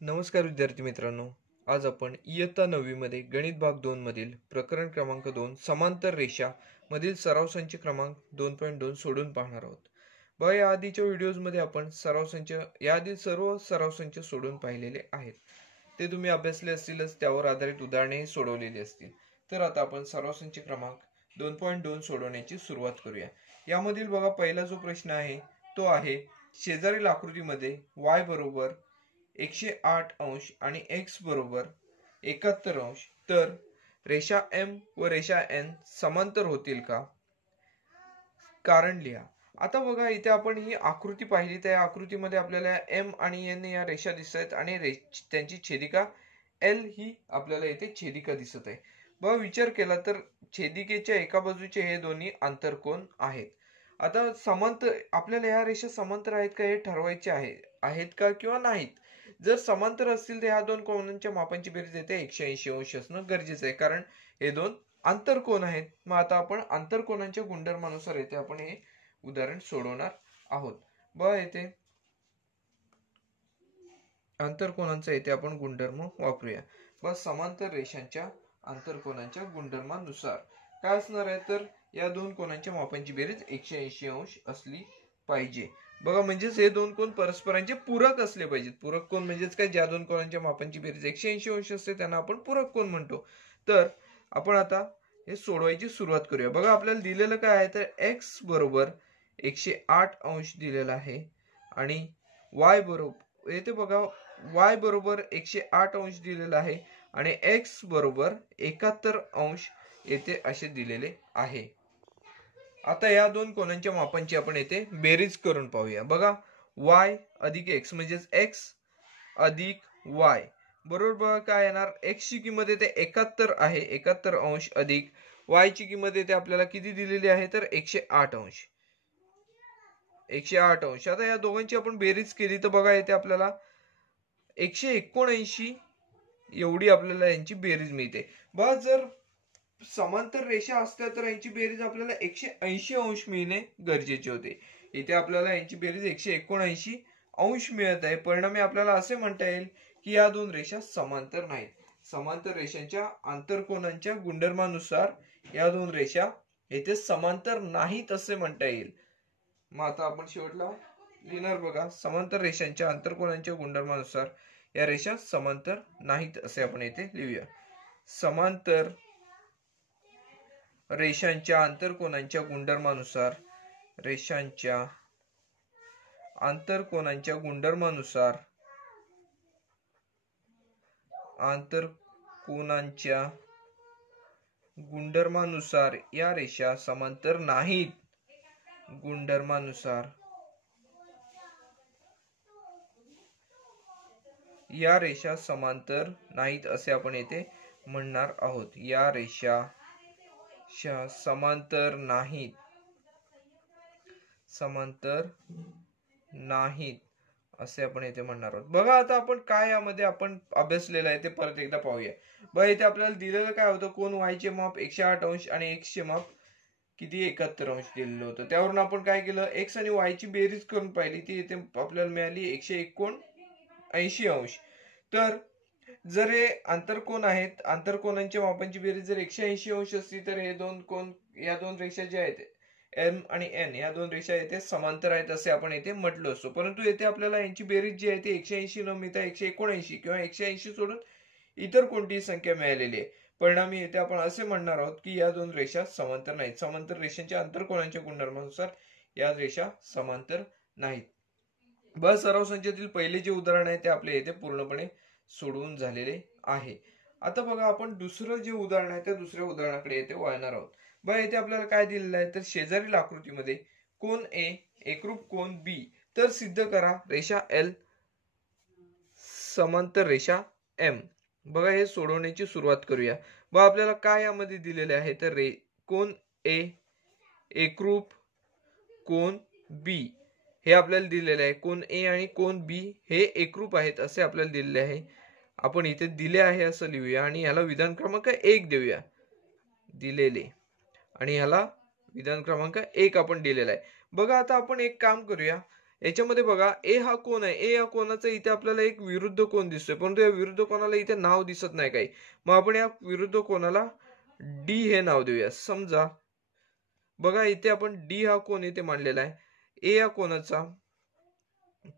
नमस्कार विद्यार्थी मित्रांनो. आज आपण इयत्ता 9वी मध्ये गणित भाग 2 मधील प्रकरण क्रमांक 2 समांतर रेषा मधील सराव संच क्रमांक 2.2 सोडून पाहणार आहोत. बघा, या आधीच्या व्हिडिओज मध्ये आपण सराव संच याआधी सर्व सराव संच सोडून पाहिलेले आहेत. ते तुम्ही अभ्यासले असतीलच, त्यावर आधारित उदाहरणेही सोडवलेली असतील. तर आता आपण सराव संच क्रमांक 2.2 सोडवण्याची सुरुवात करूया. यामधील बघा, पहिला जो प्रश्न आहे तो आहे शेजारील आकृतीमध्ये y बरोबर 108 अंश आणि x बरोबर 71 अंश तर रेषा M व रेषा N समांतर होतील का? कारण लिहा. आता बघा, इथे आपण ही आकृती पाहिली तर या आकृतीमध्ये आपल्याला M आणि N या रेषा दिसत आहेत आणि त्यांची छेदिका L ही आपल्याला इथे छेदिका दिसत आहे. बघा, विचार केला तर छेदिकेच्या एका बाजूचे हे दोन्ही आंतरकोन आहेत. आता समांतर आपल्याला या रेषा समांतर आहेत का हे ठरवायचे आहेत का किंवा नाहीत. जर समांतर असतील तर ह्या दोन कोनांच्या मापांची बेरीज येते 180 अंश असणं गरजेचं आहे, कारण हे दोन आंतरकोन आहेत. मग आता आपण आंतरकोनांच्या गुणधर्मानुसार येथे आपण हे उदाहरण सोडवणार आहोत. बघा, येथे आंतरकोनांचा येथे आपण गुणधर्म वापरूया. बघा, समांतर रेषांच्या आंतरकोनांच्या गुणधर्मानुसार काय असणार आहे तर या दोन कोनांच्या मापांची बेरीज 180 अंश असली पाहिजे. बघा, म्हणजेच हे दोन कोन परस्परांचे पूरक असले पाहिजेत. पूरक कोन म्हणजेच काय, ज्या दोन कोनांच्या मापांची बेरीज 180 अंश असते त्यांना आपण पूरक कोन म्हणतो. तर आपण आता हे सोडवायची सुरुवात करूया. बघा, आपल्याला दिलेलं काय आहे तर x बरोबर 108 अंश दिलेला आहे आणि y बरोबर येथे बघा y बरोबर 108 अंश दिलेला आहे आणि x बरोबर 71 अंश येथे असे दिलेले आहे. आता या दोन कोनांच्या मापांची आपण येथे बेरीज करून पाहूया. बघा, y अधिक x म्हणजेच x अधिक y बरोबर काय येणार, x ची किंमत येते 71 आहे, 71 अंश अधिक y ची किंमत येते आपल्याला किती दिलेली आहे तर 108 अंश, 108 अंश. आता या दोघांची आपण बेरीज केली तर बघा, येते आपल्याला 179 एवढी आपल्याला यांची बेरीज मिळते. बघा, जर समांतर रेषा असत्या तर यांची बेरीज आपल्याला 180 अंश मिळणे गरजेचे होते. इथे आपल्याला यांची बेरीज 179 अंश मिळत आहे. परिणामी आपल्याला असे म्हणता येईल की या दोन रेषा समांतर नाहीत. समांतर रेषांच्या आंतरकोनांच्या गुणधर्मानुसार या दोन रेषा येथे समांतर नाहीत असे म्हणता येईल. मग आता आपण शेवटला लिहिणार. बघा, समांतर रेषांच्या आंतरकोनांच्या गुणधर्मानुसार या रेषा समांतर नाहीत असे आपण येथे लिहूया. समांतर रेषांच्या आंतरकोनांच्या गुणधर्मानुसार रेषांच्या आंतरकोनांच्या गुणधर्मानुसार आंतरकोनांच्या गुणधर्मानुसार या रेषा समांतर नाहीत. गुणधर्मानुसार या रेषा समांतर नाहीत असे आपण येथे म्हणणार आहोत. या रेषा समांतर नाहीत, समांतर नाहीत असे आपण येथे म्हणणार आहोत. बघा, आता आपण काय यामध्ये आपण अभ्यासलेलं आहे ते परत एकदा पाहूया. बघा, इथे आपल्याला दिलेलं काय होतं, कोन y चे माप 108 अंश आणि x चे माप किती 71 अंश दिलेलं होतं. त्यावरून आपण काय केलं, x आणि y ची बेरीज करून पाहिली. ती इथे आपल्याला मिळाली 179 अंश. तर जर हे आंतरकोन आहेत, आंतरकोनांच्या मापांची बेरीज जर 180 अंश असली तर हे दोन कोन, या दोन रेषा ज्या आहेत M आणि N या दोन रेषा येथे समांतर आहेत असे आपण येथे म्हटलो असतो. परंतु येथे आपल्याला यांची बेरीज जी आहे ती 180 न मिळता 179 किंवा 180 सोडून इतर कोणतीही संख्या मिळालेली आहे. परिणामी येथे आपण असे म्हणणार आहोत की या दोन रेषा समांतर नाहीत. समांतर रेषांच्या आंतरकोनांच्या गुणधर्मानुसार या रेषा समांतर नाहीत. बस, सराव संचातील पहिले जे उदाहरण आहे ते आपले येथे पूर्णपणे सोडवून झालेले आहे. आता बघा, आपण दुसरं जे उदाहरण आहे त्या दुसऱ्या उदाहरणाकडे येथे वळणार आहोत. बघा, येथे आपल्याला काय दिलेलं आहे तर शेजारील आकृतीमध्ये कोन A एकरूप कोन B तर सिद्ध करा रेषा L समांतर रेषा M. बघा, हे सोडवण्याची सुरुवात करूया. बघा, आपल्याला काय यामध्ये दिलेले आहे तर कोन A एकरूप कोन B हे आपल्याला दिलेले आहे. कोन A आणि कोन B हे एकरूप आहेत असे आपल्याला दिलेले आहे. आपण इथे दिले आहे असं लिहूया आणि याला विधान क्रमांक 1 देऊया. दिलेले आणि ह्याला विधान क्रमांक 1 आपण दिलेला आहे. बघा, आता आपण एक काम करूया, याच्यामध्ये बघा ए हा कोण आहे, ए या कोणाचा इथे आपल्याला एक विरुद्ध कोण दिसतोय, परंतु या विरुद्ध कोणाला इथे नाव दिसत नाही काही. मग आपण या विरुद्ध कोणाला डी हे नाव देऊया. समजा बघा इथे आपण डी हा कोण इथे मांडलेला आहे. ए या कोणाचा,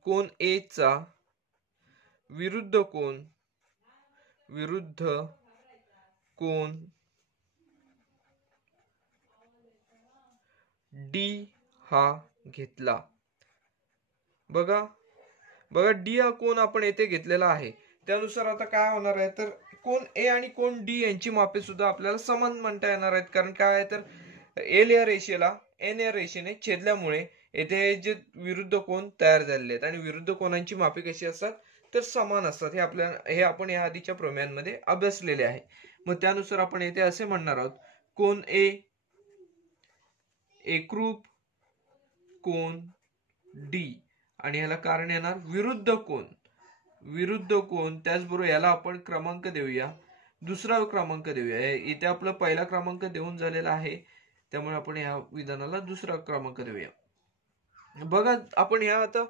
कोण ए चा विरुद्ध कोण डी हा घेतला. बघा डी हा कोण आपण येथे घेतलेला आहे. त्यानुसार आता काय होणार आहे, तर कोण ए आणि कोण डी यांची मापे सुद्धा आपल्याला समान म्हणता येणार आहेत. कारण काय आहे, तर एल या रेषेला एन या रेषेने छेदल्यामुळे येथे जे विरुद्ध कोण तयार झालेले आहेत आणि विरुद्ध कोणांची मापे कशी असतात, तर समान असतात. हे आपण या आधीच्या प्रमेयांमध्ये अभ्यासलेले आहे. मग त्यानुसार आपण येथे असे म्हणणार आहोत, कोण ए एकरूप कोण डी, आणि याला कारण येणार विरुद्ध कोण. त्याचबरोबर याला आपण क्रमांक देऊया, दुसरा क्रमांक देऊया. इथे आपला पहिला क्रमांक देऊन झालेला आहे, त्यामुळे आपण या विधानाला दुसरा क्रमांक देऊया. बघा आपण ह्या आता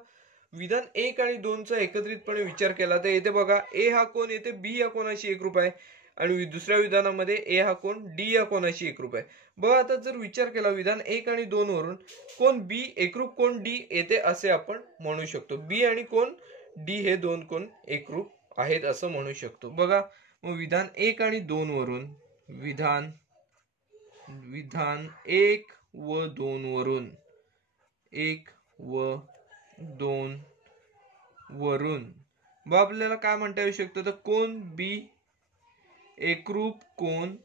विधान 1 आणि 2 चा एकत्रितपणे विचार केला तर येथे बघा ए हा कोण येथे बी या कोणाशी एकरूप आहे, आणि दुसऱ्या विधानामध्ये ए हा कोण डी या कोणाशी एकरूप आहे. बघा आता जर विचार केला विधान 1 आणि 2 वरून, कोण बी एकरूप कोण डी येते असे आपण म्हणू शकतो. बी आणि कोण डी हे दोन कोण एकरूप आहेत असं म्हणू शकतो. बघा मग विधान 1 आणि 2 वरून, विधान 1 व 2 वरून, 1 व 2 वरून बघा आपल्याला काय म्हणता येऊ शकतं, तर कोण बी एकरूप कोण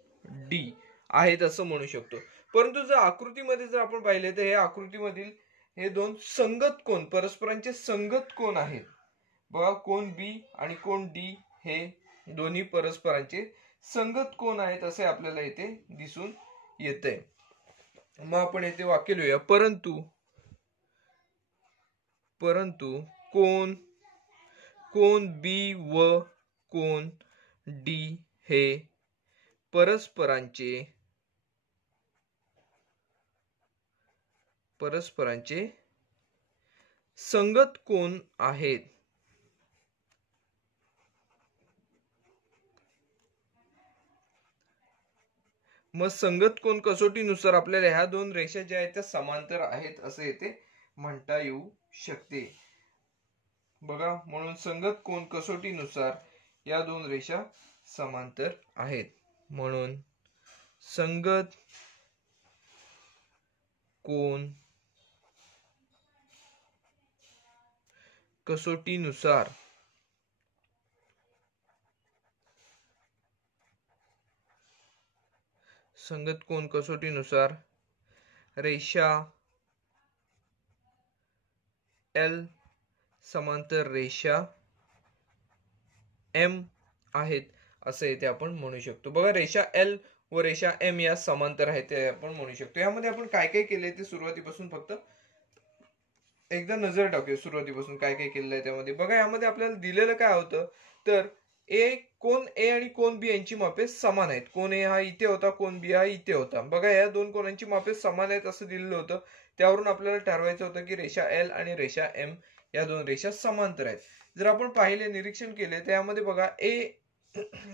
डी आहेत असं म्हणू शकतो. परंतु जर आकृतीमध्ये जर आपण पाहिले तर हे आकृतीमधील हे दोन संगत कोण, परस्परांचे संगत कोण आहेत. बघा कोण बी आणि कोण डी हे दोन्ही परस्परांचे संगत कोण आहेत असे आपल्याला इथे दिसून येते. मग आपण येथे वाक्य लिहूया, परंतु कोण बी व कोण डी हे परस्परांचे संगत कोण आहेत. मग संगत कोण कसोटीनुसार आपल्याला ह्या दोन रेषा ज्या आहेत त्या समांतर आहेत असं येथे म्हणता येऊ शकते. बघा म्हणून संगत कोण कसोटीनुसार या दोन रेषा समांतर आहेत. म्हणून संगत कोण कसोटीनुसार रेषा एल समांतर रेषा एम आहेत असं इथे आपण म्हणू शकतो. बघा रेषा एल व रेषा एम या समांतर आहेत ते आपण म्हणू शकतो. यामध्ये आपण काय काय केले ते सुरुवातीपासून फक्त एकदा नजर टाकूया. सुरुवातीपासून काय काय केलेलं आहे त्यामध्ये बघा. यामध्ये आपल्याला दिलेलं काय होतं, तर कोण ए आणि कोण बी यांची मापे समान आहेत. कोण ए हा इथे होता, कोण बी हा इथे होता. बघा या दोन कोणांची मापे समान आहेत असं दिलेलं होतं. त्यावरून आपल्याला ठरवायचं होतं की रेषा एल आणि रेषा एम या दोन रेषा समांतर आहेत. जर आपण पाहिले, निरीक्षण केले तर यामध्ये बघा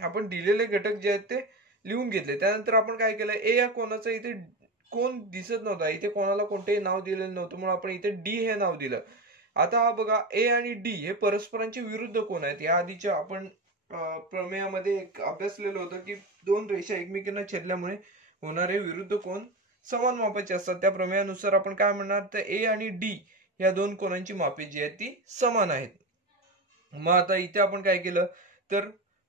आपण दिलेले घटक जे आहेत ते लिहून घेतले. त्यानंतर आपण काय केलं, ए या कोणाचा इथे कोण दिसत नव्हता, इथे कोणाला कोणतेही नाव दिलेलं नव्हतं म्हणून आपण इथे डी हे नाव दिलं. आता हा बघा ए आणि डी हे परस्परांचे विरुद्ध कोण आहेत. या आधीच्या आपण प्रमेयामध्ये अभ्यासलेलं होतं की दोन रेषा एकमेकांना छेदल्यामुळे होणारे विरुद्ध कोण समान मापाचे असतात. त्या प्रमेयानुसार आपण काय म्हणणार, तर ए आणि डी या दोन कोणांची मापे जी आहेत ती समान आहेत. मग आता इथे आपण काय केलं, तर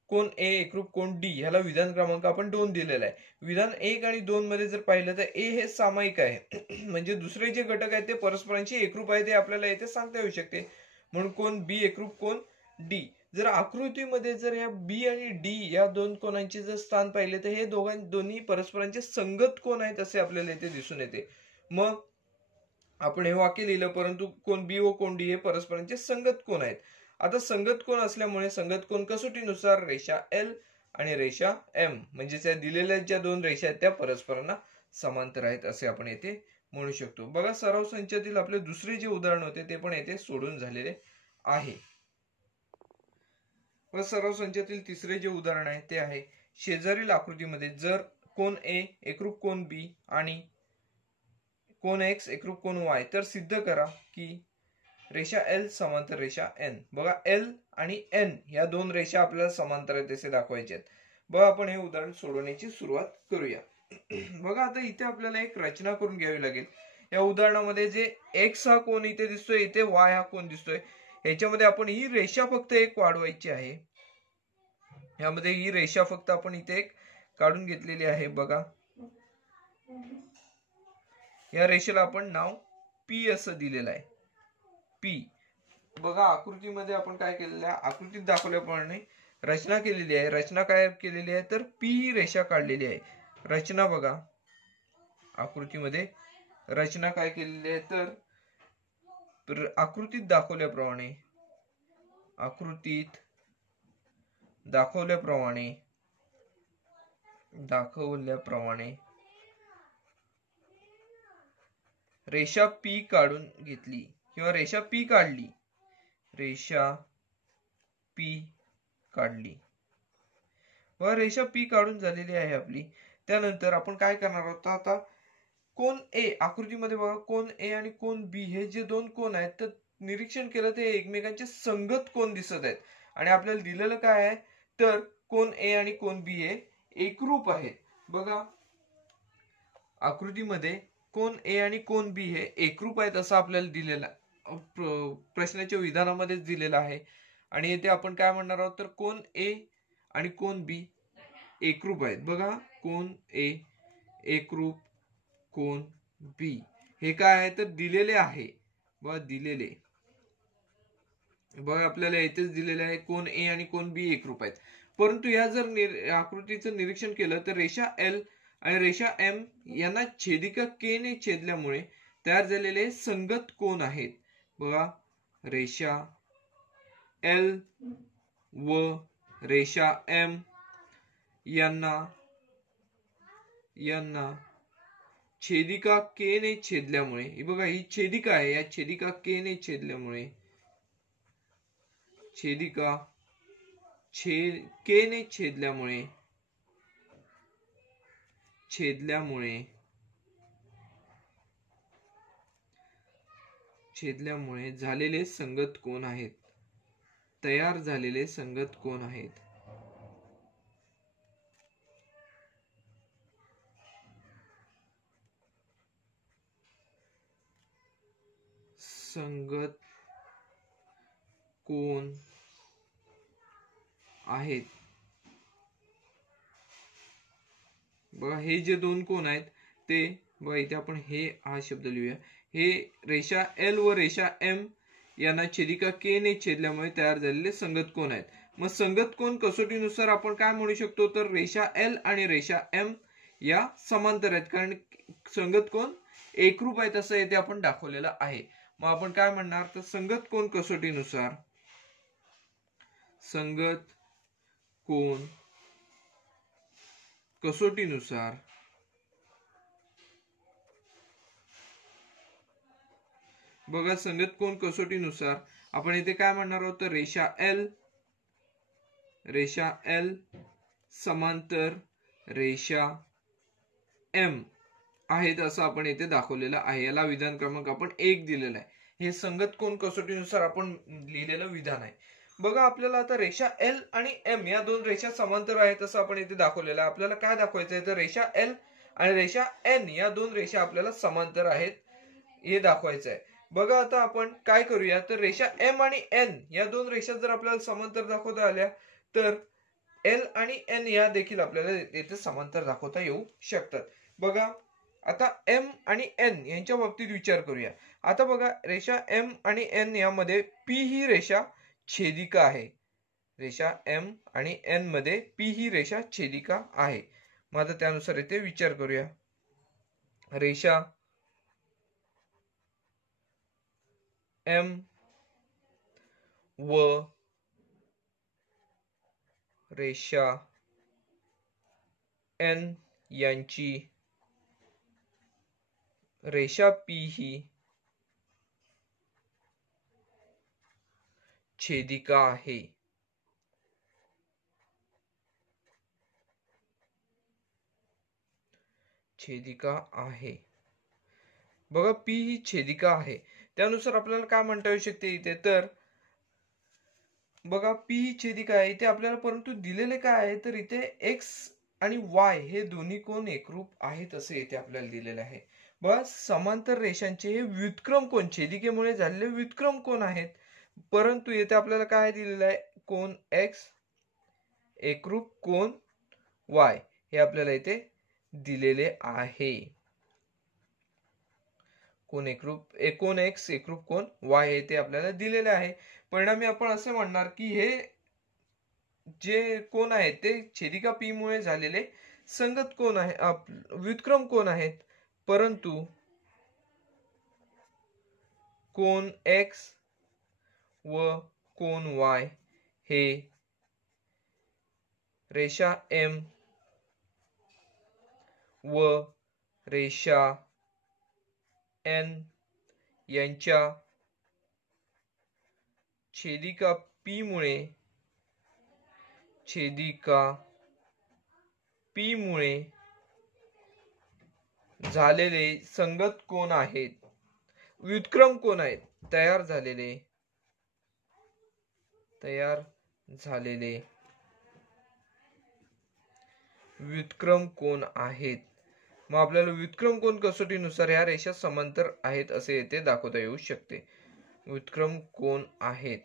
कोण ए एकरूप कोण डी ह्याला विधान क्रमांक आपण 2 दिलेला आहे. विधान 1 आणि 2 मध्ये जर पाहिलं तर ए हे सामायिक आहे म्हणजे दुसरे जे घटक आहेत ते परस्परांशी एकरूप आहेत हे आपल्याला इथे सांगता येऊ शकते. म्हणून कोण बी एकरूप कोण डी. जर आकृतीमध्ये जर या बी आणि डी या दोन कोणांचे जर स्थान पाहिले तर हे दोन्ही परस्परांचे संगत कोण आहेत असे आपल्याला इथे दिसून येते. मग आपण हे वाक्य लिहिलं, परंतु कोण बी व कोण डी हे परस्परांचे संगत कोण आहेत. आता संगत कोण असल्यामुळे संगत कोण कसोटीनुसार रेषा एल आणि रेषा एम म्हणजे त्या दिलेल्या ज्या दोन रेषा आहेत त्या परस्परांना समांतर आहेत असे आपण येथे म्हणू शकतो. बघा सराव संचातील आपले दुसरे जे उदाहरण होते ते पण येथे सोडून झालेले आहे. व सराव संचातील तिसरे जे उदाहरण आहे ते आहे शेजारील आकृतीमध्ये जर कोन ए एकरूप कोन बी आणि कोन एक्स एकरूप कोन वाय तर सिद्ध करा की रेषा एल समांतर रेषा एन. बघा एल आणि एन या दोन रेषा आपल्याला समांतर आहेत असे दाखवायचे आहेत. बघा आपण हे उदाहरण सोडवण्याची सुरुवात करूया. बघा आता इथे आपल्याला एक रचना करून घ्यावी लागेल. या उदाहरणामध्ये जे एक्स हा कोन इथे दिसतोय, इथे वाय हा कोन दिसतोय, याच्यामध्ये आपण ही रेषा फक्त एक वाढवायची आहे. यामध्ये ही रेषा फक्त आपण इथे एक काढून घेतलेली आहे. बघा या रेषेला आपण नाव पी असं दिलेलं आहे. पी. बघा आकृतीमध्ये आपण काय केलेलं आहे, आकृतीत दाखवल्याप्रमाणे रचना केलेली आहे. रचना काय केलेली आहे तर पी ही रेषा काढलेली आहे. रचना बघा आकृतीमध्ये रचना काय केलेली आहे तर आकृतीत दाखवल्याप्रमाणे रेषा पी काढून घेतली किंवा रेषा पी काढली. व रेषा पी काढून झालेली आहे आपली. त्यानंतर आपण काय करणार आहोत आता कोन ए आकृतीमध्ये बघा कोन ए आणि कोन बी हे जे दोन कोन आहेत तर निरीक्षण केलं ते एकमेकांचे संगत कोन दिसत आहेत आणि आपल्याला दिलेलं काय आहे तर कोन ए आणि कोन बी हे एकरूप आहेत. बघा आकृतीमध्ये कोन ए आणि कोन बी हे एकरूप आहेत असं आपल्याला दिलेलं प्रश्नाच्या विधानामध्येच दिलेलं आहे. आणि येथे आपण काय म्हणणार आहोत तर कोन ए आणि कोन बी एकरूप आहेत. बघा कोन ए एकरूप कोन बी हे काय आहे तर दिलेले आहे. बघा दिलेले बघा आपल्याला इथेच दिलेले आहे कोन ए आणि कोन बी एकरूप आहेत. परंतु या जर आकृतीचं निरीक्षण केलं तर रेषा एल आणि रेषा एम यांना छेदिका के ने छेदल्यामुळे तयार झालेले संगत कोन आहेत. बघा रेषा एल व रेषा एम यांना छेदिका के ने छेदल्यामुळे बघा ही छेदिका आहे, या छेदिका के ने छेदल्यामुळे छेदल्यामुळे झालेले संगत कोन आहेत, तयार झालेले संगत कोन आहेत. संगत कोन आहेत. बघा हे जे दोन कोन आहेत ते बघा इथे आपण हे हा शब्द लिहूया. हे रेषा एल व रेषा एम यांना छेदिका के ने छेदल्यामुळे तयार झालेले संगत कोन आहेत. मग संगत कोन कसोटीनुसार आपण काय म्हणू शकतो तर रेषा एल आणि रेषा एम या समांतर आहेत, कारण संगत कोन एकरूप आहेत असं येथे आपण दाखवलेलं आहे. मग आपण काय म्हणणार तर संगत कोन कसोटीनुसार बघा संगत कोन कसोटीनुसार आपण इथे काय म्हणणार आहोत तर रेषा एल समांतर रेषा एम आहेत असं आपण इथे दाखवलेलं आहे. याला विधान क्रमांक आपण 1 दिलेला आहे. हे संगत कोन कसोटीनुसार आपण लिहिलेलं विधान आहे. बघा आपल्याला आता रेषा एल आणि एम या दोन रेषा समांतर आहेत असं आपण इथे दाखवलेलं आहे. आपल्याला काय दाखवायचं आहे तर रेषा एल आणि रेषा एन या दोन रेषा आपल्याला समांतर आहेत हे दाखवायचं आहे. बघा आता आपण काय करूया तर रेषा एम आणि एन या दोन रेषा जर आपल्याला समांतर दाखवता आल्या तर एल आणि एन या देखील आपल्याला येथे समांतर दाखवता येऊ शकतात. बघा आता एम आणि एन यांच्या बाबतीत विचार करूया. आता बघा रेषा एम आणि एन यामध्ये पी ही रेषा छेदिका आहे. रेषा एम आणि एन मध्ये पी ही रेषा छेदिका आहे. मग आता त्यानुसार इथे विचार करूया. रेषा एम व रेषा एन यांची रेषा P ही छेदिका आहे. छेदिका आहे. बघा P ही छेदिका आहे. त्यानुसार आपल्याला काय म्हणता येऊ शकते इथे, तर बघा P ही छेदिका आहे इथे आपल्याला, परंतु दिलेले काय आहे तर इथे X आणि Y हे दोन्ही कोण एकरूप आहेत असे इथे आपल्याला दिलेले आहे. बघा समांतर रेषांचे हे व्युत्क्रम कोण, छेदिकेमुळे झालेले व्युत्क्रम कोण आहेत, परंतु येथे आपल्याला काय दिलेलं आहे, कोण X एकरूप कोण Y हे आपल्याला इथे दिलेले आहे. कोण एकरूप कोण X एकरूप कोण Y हे ते आपल्याला दिलेले आहे. परिणामी आपण असे म्हणणार की हे जे कोण आहेत ते छेदिका P मुळे झालेले संगत कोण आहे, व्युत्क्रम कोण आहेत, परंतु कोण X व कोण Y हे रेषा M व रेषा N यांच्या छेदिका P मुळे झालेले संगत कोण आहेत, व्युत्क्रम कोण आहेत, तयार झालेले व्युत्क्रम कोण आहेत. मग आपल्याला व्युत्क्रम कोण कसोटीनुसार ह्या रेषा समांतर आहेत असे येथे दाखवता येऊ शकते. व्युत्क्रम कोण आहेत,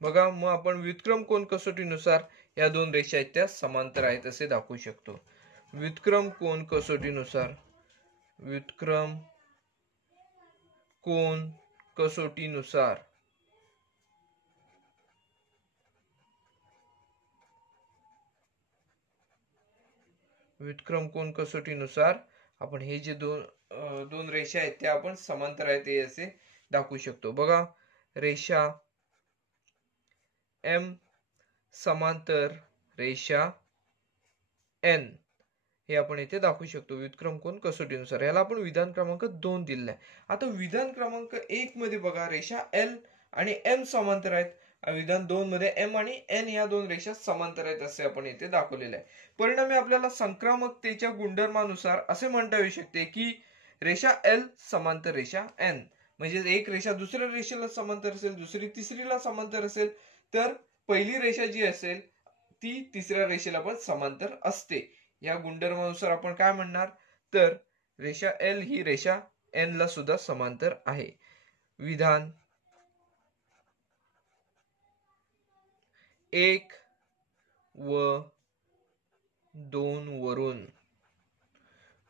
बघा मग आपण व्युत्क्रम कोण कसोटीनुसार या दोन रेषा आहेत त्या समांतर आहेत असे दाखवू शकतो. व्युत्क्रम कोण कसोटीनुसार, व्युत्क्रम कोण कसोटीनुसार व्युत्क्रम कोण कसोटीनुसार आपण हे जे दोन रेषा आहेत त्या आपण समांतर आहेत हे असे दाखवू शकतो. बघा रेषा M समांतर रेषा N हे आपण इथे दाखवू शकतो व्युत्क्रम कोण कसोटीनुसार. याला आपण विधान क्रमांक 2 दिलेला आहे. आता विधान क्रमांक 1 मध्ये बघा रेषा L आणि M समांतर आहेत, विधान 2 मध्ये M आणि N या दोन रेषा समांतर आहेत असे आपण इथे दाखवलेले आहे. परिणामी आपल्याला संक्रामकतेच्या गुणधर्मानुसार असे म्हणता येऊ शकते की रेषा L समांतर रेषा N, म्हणजे एक रेषा दुसऱ्या रेषेला समांतर असेल, दुसरी तिसरीला समांतर असेल, तर पहिली रेषा जी असेल ती तिसऱ्या रेषेला पण समांतर असते. या गुणधर्मानुसार आपण काय म्हणणार तर रेषा L ही रेषा N ला सुद्धा समांतर आहे. विधान 1 व 2 वरून,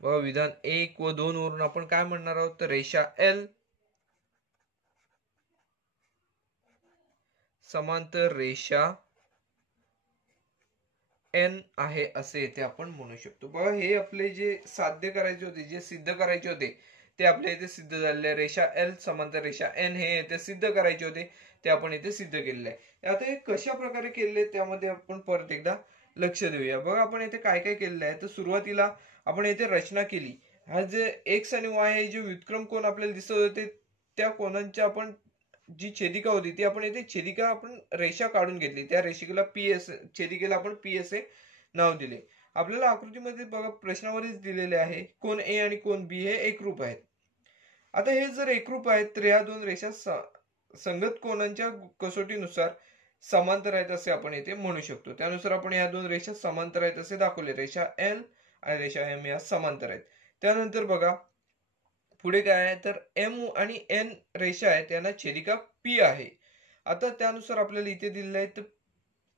विधान 1 व 2 वरून आपण काय म्हणणार आहोत तर रेषा L समांतर रेषा N आहे असे येथे आपण म्हणू शकतो. बघा हे आपले जे साध्य करायचे होते, जे सिद्ध करायचे होते ते आपल्या इथे सिद्ध झालेले. रेषा L समांतर रेषा N हे येथे सिद्ध करायचे होते ते आपण इथे सिद्ध केलेले आहे. आता हे कशा प्रकारे केले त्यामध्ये आपण परत एकदा लक्ष देऊया. बघा आपण इथे काय काय केलेलं आहे तर सुरुवातीला आपण इथे रचना केली. हा जे X आणि Y हे जे व्युत्क्रम कोण आपल्याला दिसत होते त्या कोणांच्या आपण जी छेदिका होती ती आपण इथे छेदिका आपण रेषा काढून घेतली, त्या रेषेला PS छेदिकेला आपण P असे नाव दिले. आपल्याला आकृतीमध्ये बघा प्रश्नामध्येच दिलेले आहे कोण A आणि कोण B हे एकरूप आहेत. आता हे जर एकरूप आहेत तर या दोन रेषा संगत कोणांच्या कसोटीनुसार समांतर आहेत असे आपण इथे म्हणू शकतो. त्यानुसार आपण या दोन रेषा समांतर आहेत असे दाखवले. रेषा L आणि रेषा M या समांतर आहेत. त्यानंतर बघा पुढे काय आहे तर M आणि N रेषा आहेत त्यांना छेदिका P आहे. आता त्यानुसार आपल्याला इथे दिलेलं आहे तर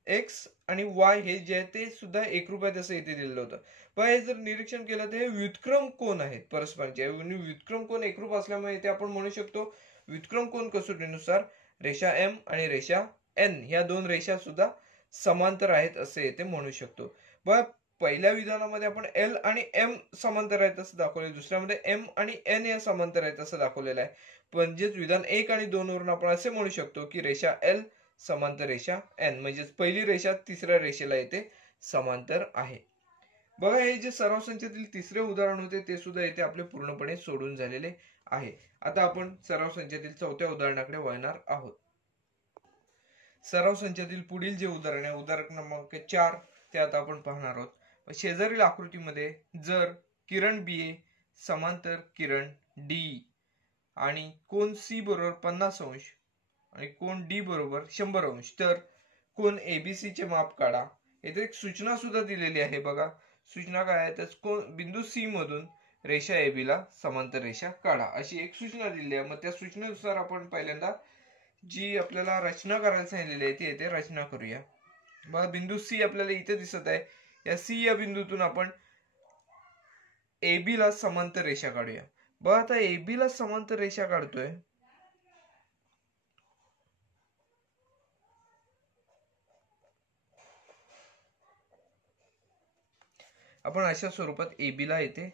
X आणि Y हे जे आहे ते सुद्धा एकरूप आहेत असं इथे दिलेलं होतं. पण हे जर निरीक्षण केलं तर हे व्युत्क्रम कोण आहेत परस्परांचे. व्युत्क्रम कोण एकरूप असल्यामुळे इथे आपण म्हणू शकतो व्युत्क्रम कोण कसोटीनुसार रेषा M आणि रेषा N या दोन रेषा सुद्धा समांतर आहेत असे इथे म्हणू शकतो. बघा पहिल्या विधानामध्ये आपण L आणि M समांतर आहेत असं दाखवले, दुसऱ्यामध्ये M आणि N या समांतर आहेत असं दाखवलेलं आहे. म्हणजेच विधान 1 आणि 2 वरून आपण असे म्हणू शकतो की रेषा L समांतर रेषा N, म्हणजेच पहिली रेषा तिसऱ्या रेषेला येथे समांतर आहे. बघा हे जे सराव संचातील तिसरे उदाहरण होते ते सुद्धा इथे आपले पूर्णपणे सोडून झालेले आहे. आता आपण सराव संचातील चौथ्या उदाहरणाकडे वळणार आहोत. सराव संचातील पुढील जे उदाहरण आहे उदाहरण क्रमांक 4 ते आता आपण पाहणार आहोत. शेजारील आकृतीमध्ये जर किरण बी ए समांतर किरण डी आणि कोन सी बरोबर 50 अंश आणि कोन डी बरोबर 100 अंश तर कोन एबीसी चे माप काढा. येथे एक सूचना सुद्धा दिलेली आहे. बघा सूचना काय आहे तर बिंदू सी मधून रेषा एबी ला समांतर रेषा काढा अशी एक सूचना दिली आहे. मग त्या सूचनेनुसार आपण पहिल्यांदा जी आपल्याला रचना करायला सांगितलेली आहे ती येथे रचना करूया. बघा बिंदू सी आपल्याला इथे दिसत आहे. या सी या बिंदूतून आपण एबी ला समांतर रेषा काढूया. बघा आता एबी ला समांतर रेषा काढतोय. आपण अशा स्वरूपात एबी ला येथे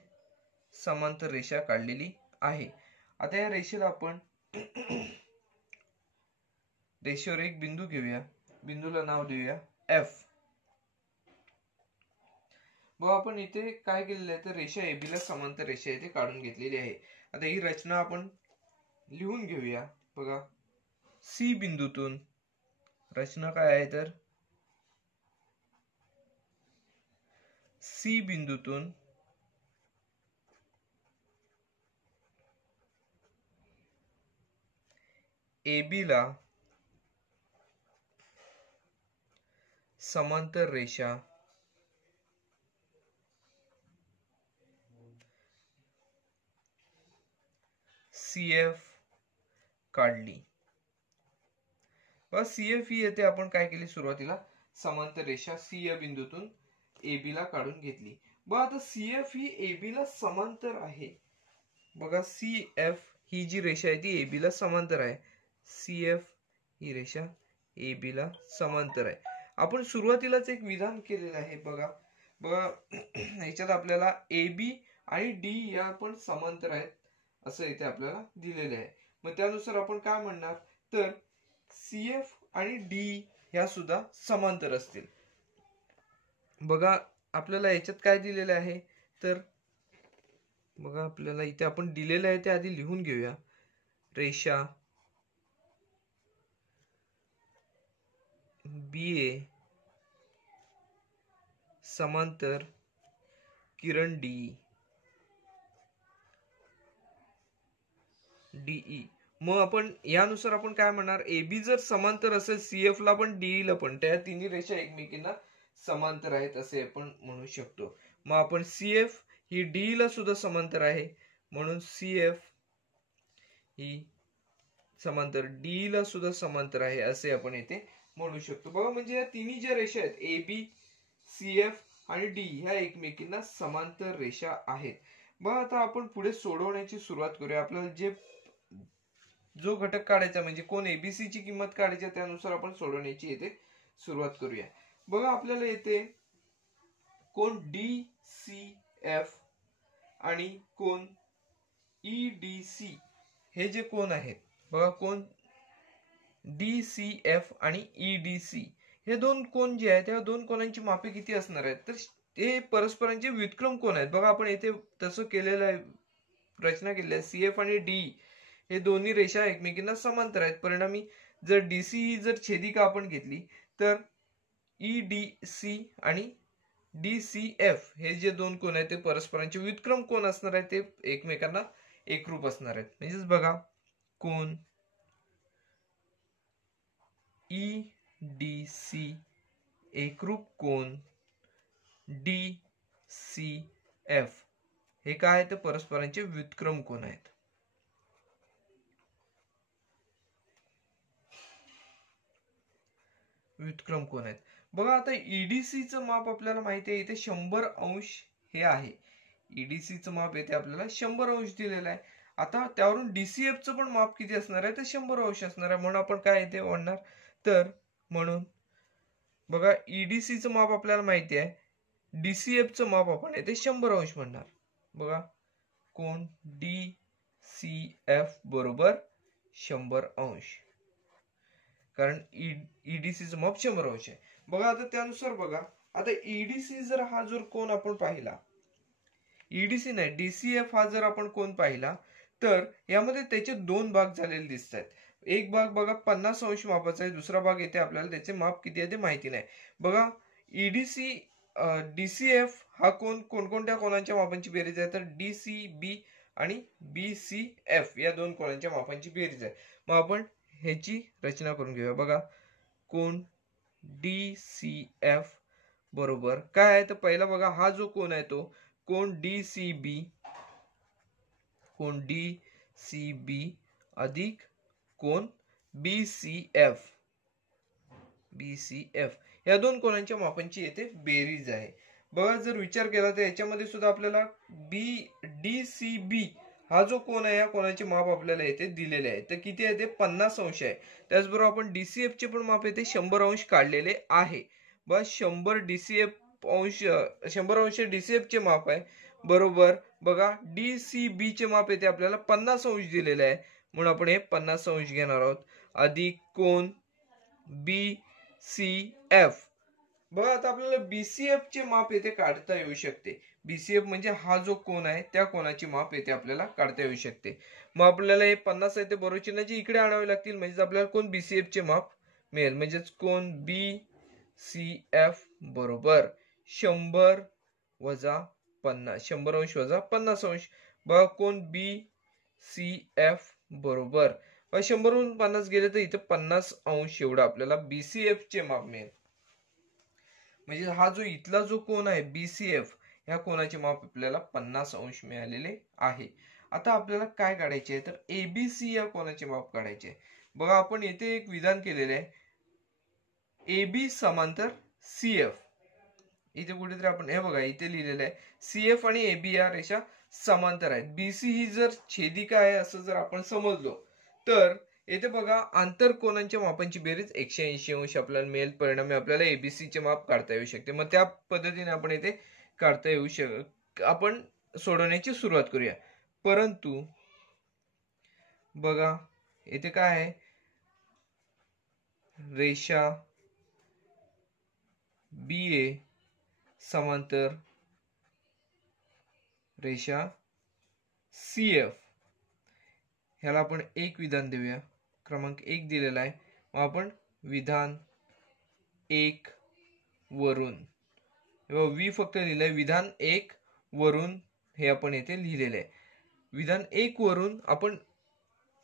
समांतर रेषा काढलेली आहे. आता या रेषेला आपण रेषेवर एक बिंदू घेऊया. बिंदूला नाव देऊया एफ. बघा आपण इथे काय केलेलं आहे तर रेषा एबी ला समांतर रेषा इथे काढून घेतलेली आहे. आता ही रचना आपण लिहून घेऊया. बघा सी बिंदूतून रचना काय आहे तर सी बिंदूतून एबी ला समांतर रेषा सीएफ काढली. सीएफ ही येथे आपण काय केली सुरुवातीला समांतर रेषा सी या बिंदूतून एबी ला काढून घेतली. बघा आता सीएफ ही एबी ला समांतर आहे. बघा सीएफ ही जी रेषा आहे ती एबी ला समांतर आहे. सीएफ ही रेषा एबी ला समांतर आहे. आपण सुरुवातीलाच एक विधान केलेलं आहे. बघा याच्यात आपल्याला एबी आणि डी या पण समांतर आहेत असं इथे आपल्याला दिलेलं आहे. मग त्यानुसार आपण काय म्हणणार तर सीएफ आणि डी ह्या सुद्धा समांतर असतील. बघा आपल्याला याच्यात काय दिलेलं आहे तर बघा आपल्याला इथे आपण दिलेलं आहे ते आधी लिहून घेऊया. रेषा बी ए समांतर किरण डी डीई. मग आपण यानुसार आपण काय म्हणणार एबी जर समांतर असेल सीएफ ला पण डीई ला पण त्या तिन्ही रेषा एकमेकींना समांतर आहेत असे आपण म्हणू शकतो. मग आपण सीएफ ही डीई ला सुद्धा समांतर आहे म्हणून सीएफ ही समांतर डीई ला सुद्धा समांतर आहे असे आपण येथे म्हणू शकतो. बघा म्हणजे या तिन्ही ज्या रेषा आहेत एबी सीएफ आणि डी ह्या एकमेकींना समांतर रेषा आहेत. बघा आता आपण पुढे सोडवण्याची सुरुवात करूया. आपल्याला जो घटक काढायचा म्हणजे कोण एबीसी ची किंमत काढायची त्यानुसार आपण सोडवण्याची येथे सुरुवात करूया. बघा आपल्याला येथे कोण डी सी एफ आणि कोण ईडीसी हे जे कोण आहेत. बघा कोण डी सी एफ आणि ईडीसी हे दोन कोण जे आहेत त्या दोन कोणांची मापे किती असणार आहेत तर ते परस्परांचे व्युत्क्रम कोण आहेत. बघा आपण येथे तसं केलेलं आहे रचना केली आहे. सीएफ आणि डी हे दोन्ही रेषा एकमेकींना समांतर आहेत. परिणामी जर डीसी ही जर छेदिका आपण घेतली तर ईडीसी आणि डीसीएफ हे जे दोन कोण आहेत ते परस्परांचे व्युत्क्रम कोण असणार आहेत ते एकमेकांना एकरूप असणार आहेत. म्हणजेच बघा कोण ईडीसी एकरूप कोण डीसीएफ हे काय आहे ते परस्परांचे व्युत्क्रम कोण आहेत. व्युत्क्रम कोण आहेत. बघा आता ईडीसी चं माप आपल्याला माहिती आहे इथे 100 अंश हे आहे. ईडीसी चं माप येथे आपल्याला 100 अंश दिलेलं आहे. आता त्यावरून डीसीएफ चं पण माप किती असणार आहे तर 100 अंश असणार आहे. म्हणून आपण काय येथे म्हणणार तर म्हणून बघा ईडीसी चं माप आपल्याला माहिती आहे. डीसीएफ चं माप आपण येथे 100 अंश म्हणणार. बघा कोण डीसीएफ बरोबर 100 अंश कारण ईडीसी चं माप 100 अंश आहे. बघा आता त्यानुसार बघा आता ईडीसी जर हा जर कोण आपण पाहिला, ईडीसी नाही डीसीएफ हा जर आपण कोण पाहिला तर यामध्ये त्याचे दोन भाग झालेले दिसत आहेत. एक भाग बघा 50° मापाचा आहे, दुसरा भाग येते आपल्याला त्याचे माप किती आहे ते माहिती नाही. बघा ईडीसी डीसीएफ हा कोणकोणत्या कोणांच्या मापांची बेरीज आहे तर डीसीबी आणि बीसीएफ या दोन कोणांच्या मापांची बेरीज आहे. मग आपण ह्याची रचना करून घेऊया. बघा कोण डीसीएफ बरोबर काय आहे तर पहिला बघा हा जो कोण आहे तो कोण डीसीबी, कोण डीसीबी अधिक कोण बीसीएफ, बीसीएफ या दोन कोणांच्या मापांची येथे बेरीज आहे. बघा जर विचार केला तर याच्यामध्ये सुद्धा आपल्याला डीसीबी हा जो कोण आहे या कोणाचे माप आपल्याला येथे दिलेले आहे तर किती आहे ते 50° आहे. त्याचबरोबर आपण डीसीएफ चे पण माप येथे 100° काढलेले आहे. बस 100 डीसीएफ अंश 100° डीसीएफ चे माप आहे बरोबर. बघा डीसीबी चे माप येथे आपल्याला 50° दिलेले आहे म्हणून आपण हे 50° घेणार आहोत अधिक कोण बीसीएफ. बघा आता आपल्याला बीसीएफ चे माप येथे काढता येऊ शकते. बीसीएफ म्हणजे हा जो कोण आहे त्या कोणाची माप येथे आपल्याला काढता येऊ शकते. मग आपल्याला हे 50 आहे ते बरोबर चिन्हाचे इकडे आणावे लागतील म्हणजे आपल्याला कोण बीसीएफ चे माप मिळेल. म्हणजेच कोण बीसीएफ बरोबर 100 वजा 50, 100° वजा 50°. बघा कोण बीसीएफ बरोबर 100 वरून 50 गेले तर इथे 50° एवढं आपल्याला बीसीएफ चे माप मिळेल. म्हणजे हा जो इथला जो कोण आहे बीसीएफ ह्या कोणाचे माप आपल्याला 50° मिळालेले आहे. आता आपल्याला काय काढायचे आहे तर एबीसी या कोणाचे माप काढायचे. बघा आपण येथे एक विधान केलेले आहे एबी समांतर सीएफ. इथे कुठेतरी आपण हे बघा इथे लिहिलेलं आहे सीएफ आणि एबी या रेषा समांतर आहेत. बीसी ही जर छेदिका आहे असं जर आपण समजलो तर येथे बघा आंतर कोणांच्या मापांची बेरीज 180° आपल्याला मिळेल. परिणामी आपल्याला एबीसी चे माप काढता येऊ शकते. मग त्या पद्धतीने आपण येथे काढता येऊ आपण सोडवण्याची सुरुवात करूया. परंतु बघा येथे काय आहे रेषा बीए समांतर रेषा सीएफ ह्याला आपण एक विधान देऊया. क्रमांक 1 दिलेला आहे मग आपण विधान 1 वरून वी फक्त लिहिलंय विधान 1 वरून हे आपण येथे लिहिलेले आहे. विधान 1 वरून आपण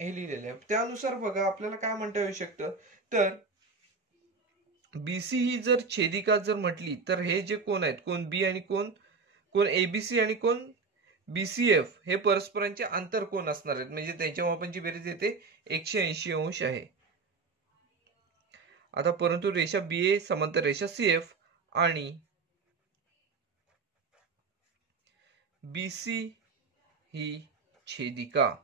हे लिहिलेले आहे. त्यानुसार बघा आपल्याला काय म्हणता येऊ शकतं तर बीसी ही जर छेदिका जर म्हटली तर हे जे कोण आहेत कोण बी आणि कोण एबीसी आणि कोण बीसीएफ हे परस्परांचे आंतर कोण असणार आहेत म्हणजे त्यांच्या मापांची बेरीज येते 180° आहे. आता परंतु रेषा बीए समांतर रेषा सीएफ आणि बीसी ही छेदिका,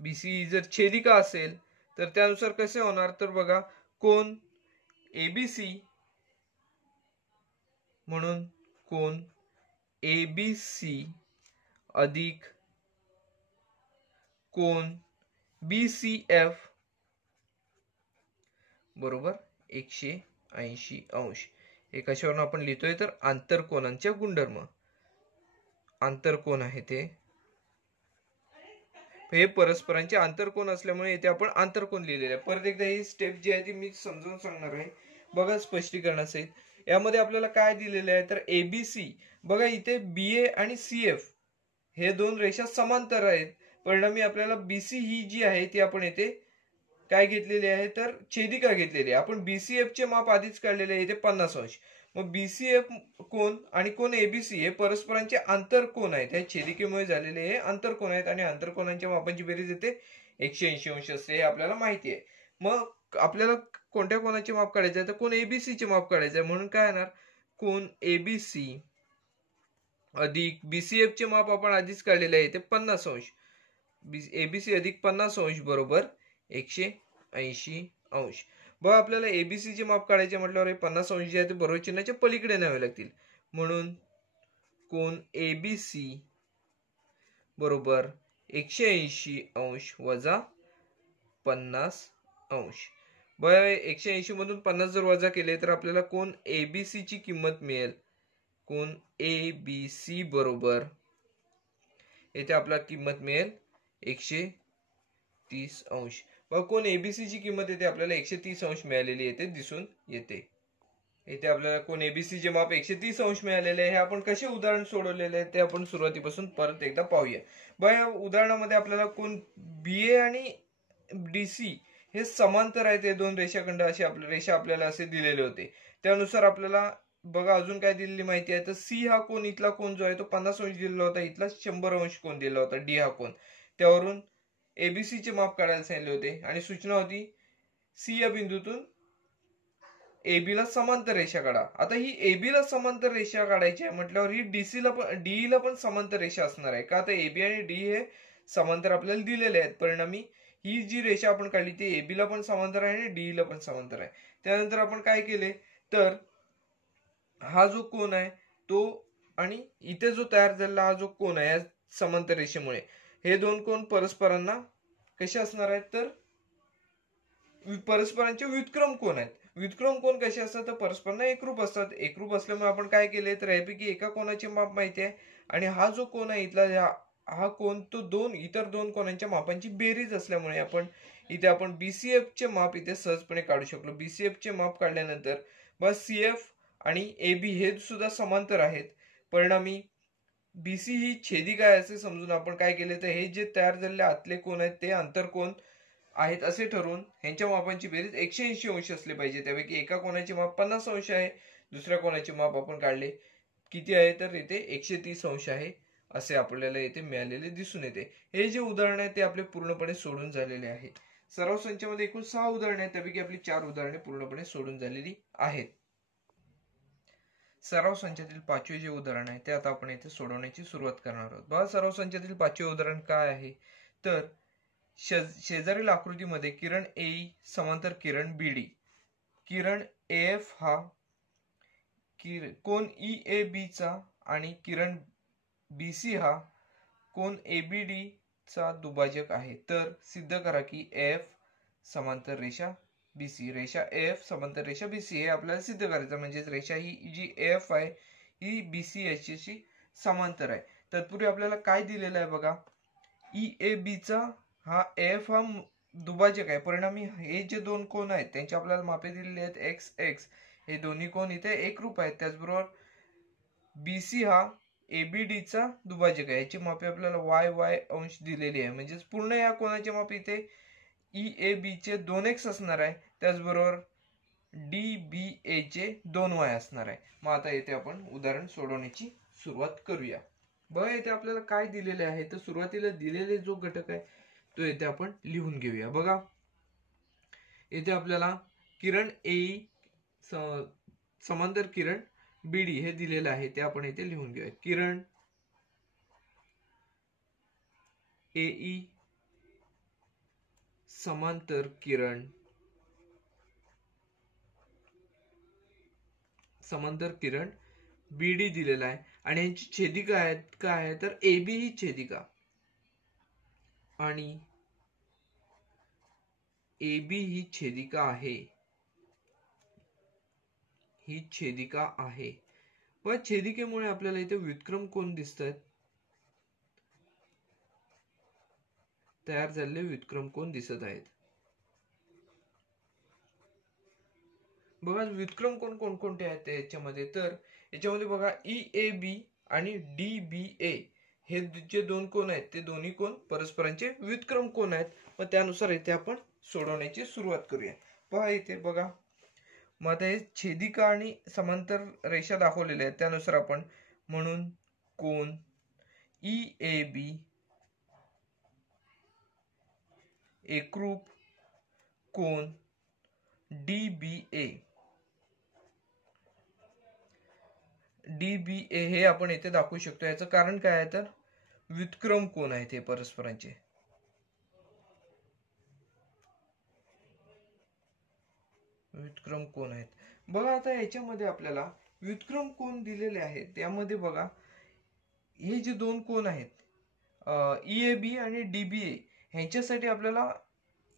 बीसी जर छेदिका असेल तर त्यानुसार कसे होणार तर बघा कोण एबीसी म्हणून कोण एबीसी अधिक कोण बीसीएफ बरोबर 180°. हे कशावरून आपण लिहितोय तर आंतरकोनांच्या गुणधर्म. आंतरकोन आहे ते हे परस्परांचे आंतरकोन असल्यामुळे इथे आपण आंतरकोन लिहिलेले आहे. परत एकदा ही स्टेप जी आहे ती मी समजावून सांगणार आहे. बघा स्पष्टीकरणासहित यामध्ये आपल्याला काय दिलेले आहे तर एबीसी बघा इथे बीए आणि सीएफ हे दोन रेषा समांतर आहेत. परिणामी आपल्याला बीसी ही जी आहे ती आपण येथे काय घेतलेली आहे तर छेदिका घेतलेली आहे. आपण बीसीएफ चे माप आधीच काढलेले आहे इथे 50°. मग बीसीएफ कोण आणि कोण एबीसी हे परस्परांचे आंतरकोन आहेत. हे छेदिकेमुळे झालेले हे आंतरकोन आहेत आणि आंतरकोनांच्या मापांची बेरीज येते 180° असते हे आपल्याला माहिती आहे. मग आपल्याला कोणत्या कोणाचे माप काढायचे आहे तर कोण एबीसी चे माप काढायचे आहे म्हणून काय येणार कोण एबीसी अधिक बीसीएफ चे माप आपण आधीच काढलेले आहे ते 50°. एबीसी अधिक 50° बरोबर 180°. बघा आपल्याला एबीसी चे माप काढायचे म्हटल्यावर 50° जे आहे ते बरोबर चिन्हाच्या पलीकडे न्यावे लागतील म्हणून कोण एबीसी बरोबर 180° वजा 50°. बघा 180 मधून 50 जर वजा केले तर आपल्याला कोण एबीसी ची किंमत मिळेल. कोण एबीसी बरोबर इथे आपल्याला किंमत मिळेल 130 अंश. बघा कोण एबीसी ची किंमत येते आपल्याला 130 अंश मिळालेली येते दिसून येते. इथे आपल्याला कोण एबीसी चे माप 130 अंश मिळालेले आहे. हे आपण कसे उदाहरण सोडवलेले आहे ते आपण सुरुवातीपासून परत एकदा पाहूया. बघा उदाहरणामध्ये आपल्याला कोण बीए आणि डीसी हे समांतर आहेत. हे दोन रेषाखंड असे रेषा आपल्याला असे दिलेले होते. त्यानुसार आपल्याला बघा अजून काय दिलेली माहिती आहे तर सी हा कोण इथला कोण जो आहे तो 50 अंश दिलेला होता. इथला 100 अंश कोण दिला होता डी हा कोण. त्यावरून एबीसी चे माप काढायला सांगितले होते आणि सूचना होती सी या बिंदूतून एबी ला समांतर रेषा काढा. आता ही एबी ला समांतर रेषा काढायची आहे म्हटल्यावर ही डीसी ला पण डीई ला पण समांतर रेषा असणार आहे का. आता एबी आणि डी हे समांतर आपल्याला दिलेले आहेत. परिणामी ही जी रेषा आपण काढली ती एबी ला पण समांतर आहे आणि डीई ला पण समांतर आहे. त्यानंतर आपण काय केले तर हा जो कोन आहे तो आणि इथे जो तयार झालेला हा जो कोन आहे या समांतर रेषेमुळे हे दोन कोन परस्परांना कसे असणार आहेत तर परस्परांचे व्युत्क्रम कोन आहेत. व्युत्क्रम कोन कसे असतात तर परस्परांना एकरूप असतात. एकरूप असल्यामुळे आपण काय केले तर यापैकी एका कोनाचे माप माहिती आहे आणि हा जो कोन आहे इथला हा कोन तो इतर दोन कोनांच्या मापांची बेरीज असल्यामुळे आपण बीसीएफ चे माप इथे सहजपणे काढू शकलो. बीसीएफ चे माप काढल्यानंतर बस सीएफ आणि एबी हे सुद्धा समांतर आहेत. परिणामी बीसी ही छेदिका आहे असे समजून आपण काय केले तर हे जे तयार झालेले आतले कोन आहेत ते आंतरकोन आहेत असे ठरवून ह्यांच्या मापांची बेरीज 180 अंश असले पाहिजे. त्यापैकी एका कोनाचे माप 50 अंश आहे. दुसऱ्या कोनाचे माप आपण काढले किती आहे तर इथे 130 अंश आहे असे आपल्याला इथे मिळालेले दिसून येते. हे जे उदाहरण आहे ते आपले पूर्णपणे सोडून झालेले आहे. सराव संचामध्ये एकूण 6 उदाहरणे आहेत. त्यापैकी आपली 4 उदाहरणे पूर्णपणे सोडून झालेली आहेत. सराव संचातील 5वे जे उदाहरण आहे ते आता आपण इथे सोडवण्याची सुरुवात करणार आहोत. बघा सराव संचातील 5वे उदाहरण काय आहे तर शेजारील आकृतीमध्ये किरण ए समांतर किरण बीडी. किरण एफ हा कोन ईएबी चा आणि किरण बीसी हा कोन एबीडी चा दुभाजक आहे. तर सिद्ध करा की एफ समांतर रेषा बीसी. रेषा एफ समांतर रेषा बीसी हे आपल्याला सिद्ध करायचं. म्हणजे रेषा ही जी एफ आहे ही बीसी याच्याशी समांतर आहे. तत्पूर्वी आपल्याला काय दिलेलं आहे बघा ईएबी चा हा एफ हा दुभाजक आहे. परिणामी हे जे दोन कोन आहेत त्यांची आपल्याला मापे दिलेली आहेत एक्स एक्स. हे दोन्ही कोन इथे एकरूप आहेत. त्याचबरोबर बीसी हा एबीडी चा दुभाजक आहे. याची मापे आपल्याला वाय वाय अंश दिलेली आहे. म्हणजे पूर्ण या कोनाचे माप इथे ईएबी चे 2x असणार आहे. त्याचबरोबर डीबीए चे 2y असणार आहे. मग आता इथे आपण उदाहरण सोडवण्याची सुरुवात करूया. बघा इथे आपल्याला काय दिलेले आहे तर सुरुवातीला दिलेले जो घटक आहे तो इथे आपण लिहून घेऊया. बघा इथे आपल्याला किरण ए समांतर किरण बीडी हे दिलेलं आहे ते आपण इथे लिहून घेऊया. किरण एई समांतर किरण बीडी दिलेला आहे आणि यांची छेदिका आहेत काय आहे तर एबी ही छेदिका आणि एबी ही छेदिका आहे. व छेदिकेमुळे आपल्याला इथे व्युत्क्रम कोन दिसतात. तयार झालेले व्युत्क्रम कोन दिसत आहेत. बघा व्युत्क्रम कोन कोणकोणते आहेत याच्यामध्ये तर याच्यामध्ये बघा ईएबी आणि डीबीए हे जे दोन कोन आहेत ते दोन्ही कोन परस्परांचे व्युत्क्रम कोन आहेत. मग त्यानुसार इथे आपण सोडवण्याची सुरुवात करूया. पहा इथे बघा मग आता हे छेदिका आणि समांतर रेषा दाखवलेल्या आहेत. त्यानुसार आपण म्हणून कोन ईएबी एकरूप कोन डीबीए हे आपण इथे दाखवू शकतो. याचं कारण काय आहे तर व्युत्क्रम कोन आहेत हे परस्परांचे. व्युत्क्रम कोन आहेत. बघा आता याच्यामध्ये आपल्याला व्युत्क्रम कोन दिलेले आहेत. त्यामध्ये बघा हे जे दोन कोन आहेत ईएबी आणि डीबीए ह्यांच्यासाठी आपल्याला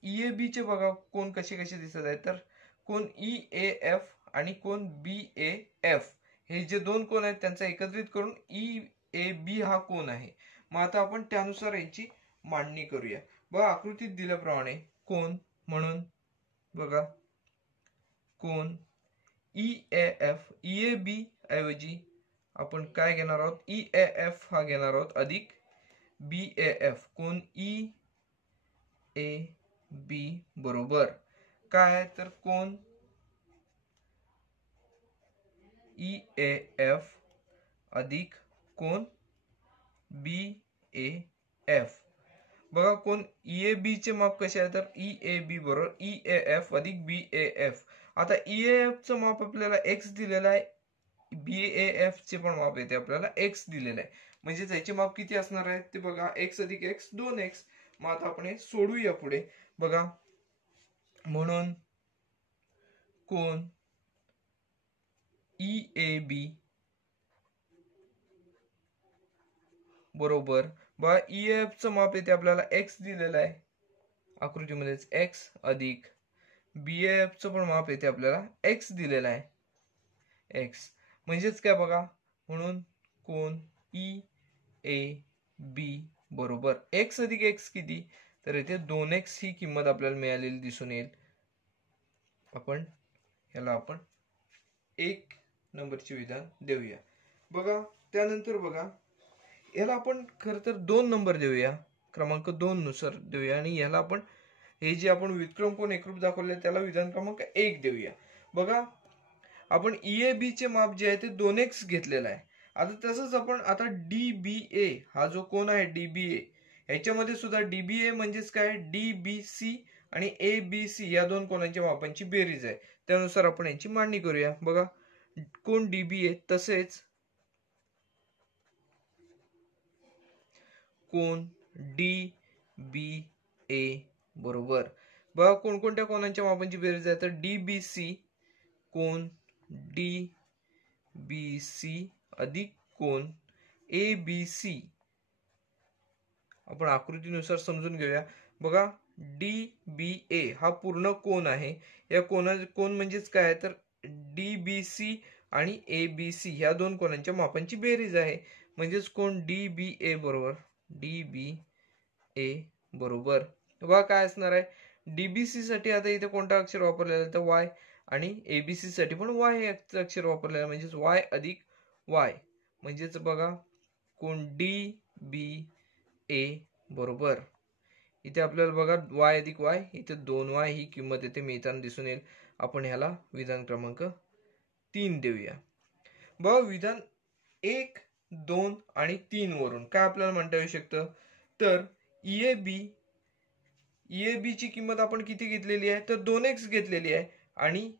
EAB चे बघा कोण कसे कसे दिसत आहेत, तर कोण EAF आणि कोण BAF हे जे दोन कोण आहेत त्यांचा एकत्रित करून EAB हा कोण आहे. मग आता आपण त्यानुसार यांची मांडणी करूया. बघा आकृतीत दिल्याप्रमाणे कोण म्हणून बघा कोण EAF EAB ऐवजी आपण काय घेणार आहोत, EAF हा घेणार आहोत अधिक BAF. कोण EAB बरोबर काय आहे, तर कोण EAF अधिक कोण BAF. बघा कोण EAB चे माप कसे आहे, तर EAB बरोबर EAF अधिक BAF. आता EAF चं माप आपल्याला x दिलेलं आहे, BAF चे पण माप येते आपल्याला x दिलेलं आहे. म्हणजे त्याचे माप किती असणार आहे ते बघा, x अधिक x 2x. मग आता आपण हे सोडूया पुढे. बघा म्हणून कोण EAB बरोबर बघा EAF चं माप येते आपल्याला x दिलेलं आहे आकृतीमध्येच x अधिक BAF चं पण माप येते आपल्याला x दिलेलं आहे x. म्हणजेच काय बघा, म्हणून कोण EAB बरोबर x अधिक x किती, तर इथे 2x ही किंमत आपल्याला मिळालेली दिसून येईल. आपण याला आपण 1 नंबरचे विधान देऊया. बघा त्यानंतर बघा याला आपण खरं तर 2 नंबर देऊया, क्रमांक 2 नुसार देऊया आणि याला आपण हे जे आपण व्युत्क्रम कोण एकरूप दाखवले त्याला विधान क्रमांक 1 देऊया. बघा आपण EAB चे माप जे आहे ते 2x घेतलेलं आहे. आता तसंच आपण आता DBA हा जो कोण आहे DBA याच्यामध्ये सुद्धा DBA म्हणजेच काय DBC आणि ABC या दोन कोणांच्या मापांची बेरीज आहे. त्यानुसार आपण यांची मांडणी करूया. बघा कोण DBA तसेच कोण DBA बरोबर बघा कोणकोणत्या कोणांच्या मापांची बेरीज आहे, तर DBC कोण DBC अधिक कोण ABC. आपण आकृतीनुसार समजून घेऊया. बघा DBA हा पूर्ण कोण आहे, या कोण म्हणजेच काय तर DBC आणि ABC ह्या दोन कोणांच्या मापांची बेरीज आहे. म्हणजेच कोण DBA बरोबर DBA बरोबर बघा काय असणार आहे, DBC साठी आता इथे कोणता अक्षर वापरलेला आहे तर Y आणि ABC साठी पण Y हे अक्षर वापरलेलं आहे, म्हणजेच Y अधिक Y. म्हणजेच बघा कोण DBA बरोबर इथे आपल्याला बघा Y अधिक Y इथे 2Y ही किंमत इथे मिळताना दिसून येईल. आपण ह्याला विधान क्रमांक 3 देऊया. बघा विधान 1, 2 आणि 3 वरून काय आपल्याला म्हणता येऊ शकतं, तर EAB ची किंमत आपण किती घेतलेली आहे, तर 2x घेतलेली आहे आणि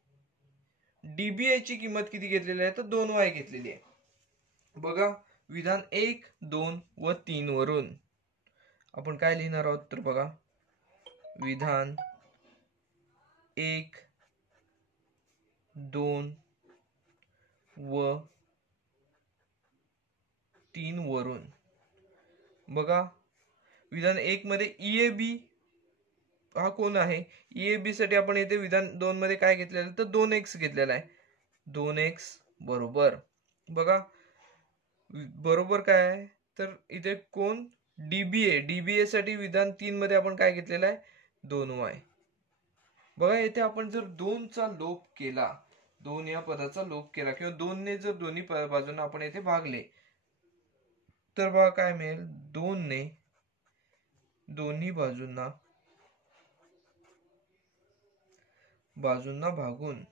DBA ची किंमत किती घेतलेली आहे, तर 2y घेतलेली आहे. बघा विधान 1, 2 व 3 वरून आपण काय लिहिणार आहोत, तर बघा विधान 1, 2 व 3 वरून बघा विधान 1 मध्ये EAB हा कोण आहे, EAB साठी आपण येथे विधान 2 मध्ये काय घेतलेलं तर 2x घेतलेला आहे. 2x बरोबर बघा बरोबर काय आहे, तर इथे कोण DBA साठी विधान 3 मध्ये आपण काय घेतलेलं आहे 2y. बघा येथे आपण जर 2 चा लोप केला, 2 या पदाचा लोप केला किंवा 2 ने जर दोन्ही बाजूंना आपण येथे भागले तर बघा काय मिळेल, 2 ने दोन्ही बाजूंना भागून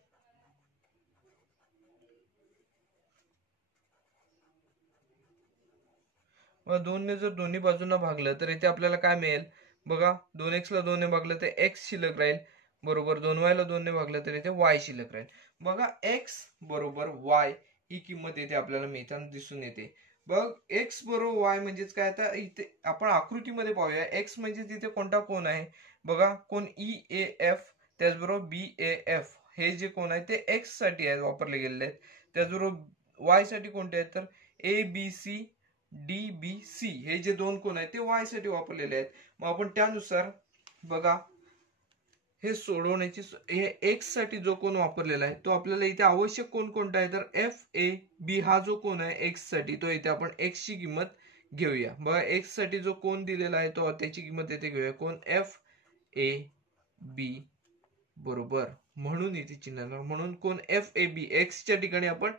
व 2 ने जर दोन्ही बाजूंना भागलं तर इथे आपल्याला काय मिळेल, बघा 2x ला 2 ने भागलं तर x शिल्लक राहील बरोबर, 2y ला 2 ने भागलं तर इथे y शिल्लक राहील. बघा x बरोबर y ही किंमत येथे आपल्याला मिळताना दिसून येते. बघ x बरोबर y म्हणजेच काय, आता इथे आपण आकृतीमध्ये पाहूया x म्हणजे तिथे कोणता कोण आहे, बघा कोण EAF त्याचबरोबर BAF हे जे कोण आहे ते x साठी आहे वापरले गेलेले आहेत. त्याचबरोबर y साठी कोणते आहेत तर ABC DBC हे जे दोन कोण आहेत ते y साठी वापरलेले आहेत. मग आपण त्यानुसार बघा हे सोडवण्याची हे एक्स साठी जो कोण वापरलेला आहे तो आपल्याला इथे आवश्यक कोण कोणता आहे तर FAB हा जो कोण आहे एक्स साठी तो इथे आपण एक्स ची किंमत घेऊया. बघा एक्स साठी जो कोण दिलेला आहे तो त्याची किंमत इथे घेऊया. कोण FAB बरोबर, म्हणून इथे चिन्ह म्हणून कोण FAB एक्सच्या ठिकाणी आपण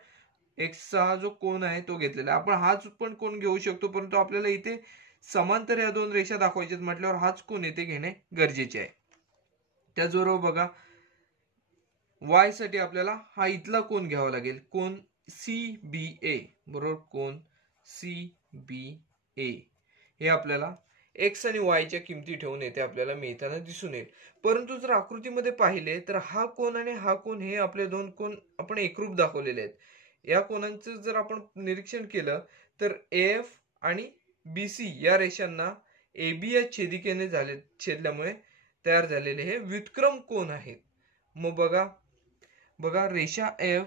एक्सचा हा जो कोण आहे तो घेतलेला आहे. आपण हाच पण कोण घेऊ शकतो, परंतु आपल्याला इथे समांतर या दोन रेषा दाखवायच्यात म्हटल्यावर हाच कोण इथे घेणे गरजेचे आहे. त्याचबरोबर बघा y साठी आपल्याला हा इथला कोण घ्यावा लागेल. कोण CBA बरोबर, कोण CBA हे आपल्याला एक्स आणि वायच्या किमती ठेवून येथे आपल्याला मिळताना दिसून येईल. परंतु जर आकृतीमध्ये पाहिले तर हा कोण आणि हा कोण हे आपले दोन कोण आपण एकरूप दाखवलेले आहेत. या कोणांचं जर आपण निरीक्षण केलं तर AF आणि BC या रेषांना AB या छेदिकेने छेदल्यामुळे तयार झालेले हे व्युत्क्रम कोण आहेत. मग बघा रेषा F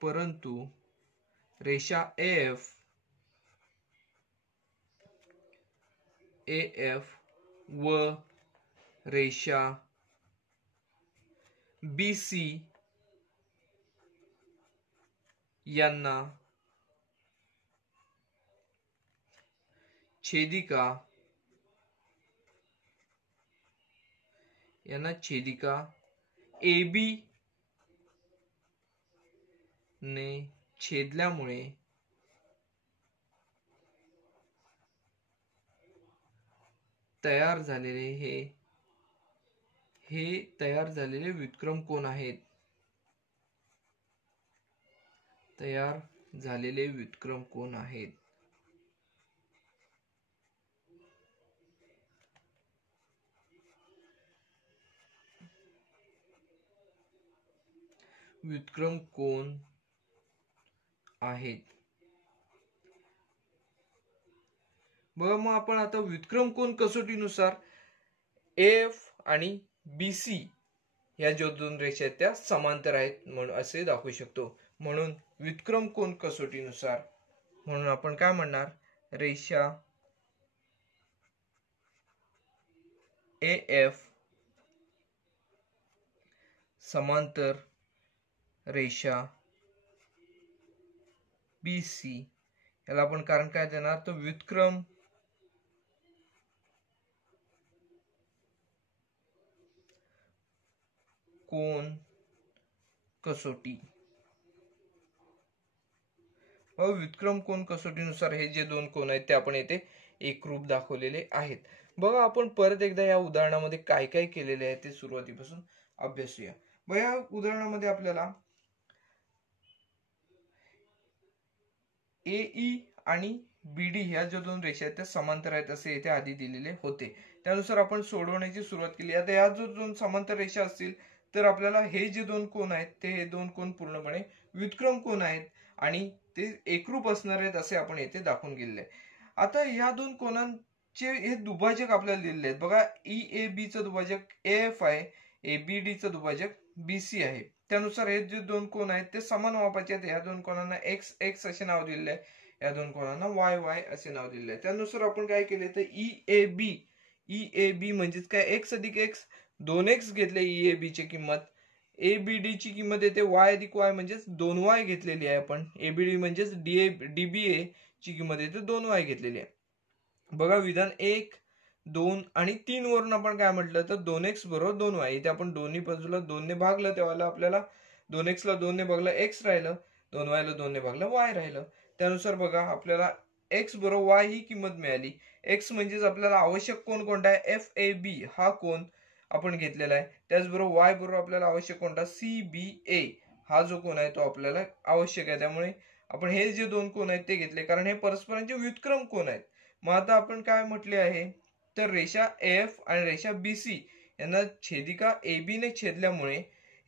परंतु रेषा AF व रेषा BC यांना छेदिका AB ने छेदल्यामुळे तयार झालेले हे व्युत्क्रम कोण आहेत. तयार झालेले व्युत्क्रम कोण आहेत. व्युत्क्रम कोण आहेत. बघा मग आपण आता व्युत्क्रम कोण कसोटीनुसार AF आणि BC या ज्या दोन रेषा आहेत त्या समांतर आहेत म्हणून असे दाखवू शकतो. म्हणून व्युत्क्रम कोण कसोटीनुसार म्हणून आपण काय म्हणणार, रेषा AF समांतर रेषा BC याला आपण कारण काय देणार तर व्युत्क्रम कोण कसोटी. व्युत्क्रम कोण कसोटीनुसार हे जे दोन कोण आहेत ते आपण येथे एकरूप दाखवलेले आहेत. बघा आपण परत एकदा या उदाहरणामध्ये काय काय केलेले आहे ते सुरुवातीपासून अभ्यासूया. या उदाहरणामध्ये आपल्याला AE आणि BD ह्या ज्या दोन रेषा आहेत त्या समांतर आहेत असे येथे आधी दिलेले होते. त्यानुसार आपण सोडवण्याची सुरुवात केली. आता या जो दोन समांतर रेषा असतील तर आपल्याला हे जे दोन कोण आहेत ते हे दोन कोण पूर्णपणे व्युत्क्रम कोण आहेत आणि ते एकरूप असणार आहेत असे आपण येथे दाखवून गेलेले आहे. आता या दोन कोणांचे हे दुभाजक आपल्याला दिलेले आहेत. बघा EAB चं दुभाजक AF आहे, ABD चं दुभाजक BC आहे. त्यानुसार हे जे दोन कोण आहेत ते समान मापाचे आहेत. या दोन कोणांना x असे नाव दिलेले आहे, या दोन कोणांना y असे नाव दिलेले आहे. त्यानुसार आपण काय केले तर EAB म्हणजेच काय x अधिक x 2x घेतले EAB ची किंमत. ABD ची किंमत येते y अधिक y म्हणजेच 2y घेतलेली आहे आपण. ABD म्हणजेच DBA ची किंमत येते 2y घेतलेली आहे. बघा विधान 1, 2 आणि 3 वरून आपण काय म्हटलं तर 2x बरोबर 2y. इथे आपण दोन्ही बाजूला 2 ने भागलं तेव्हा आपल्याला 2x ला 2 ने भागलं x राहिलं, 2y ला 2 ने भागलं y राहिलं. त्यानुसार बघा आपल्याला x बरोबर y ही किंमत मिळाली. x म्हणजेच आपल्याला आवश्यक कोण कोणता आहे FAB हा कोण आपण घेतलेला आहे. त्याचबरोबर y बरोबर आपल्याला आवश्यक कोणता CBA हा जो कोण आहे तो आपल्याला आवश्यक आहे. त्यामुळे आपण हे जे दोन कोण आहेत ते घेतले कारण हे परस्परांचे व्युत्क्रम कोण आहेत. मग आता आपण काय म्हटले आहे तर रेषा AF आणि रेषा BC यांना छेदिका AB ने छेदल्यामुळे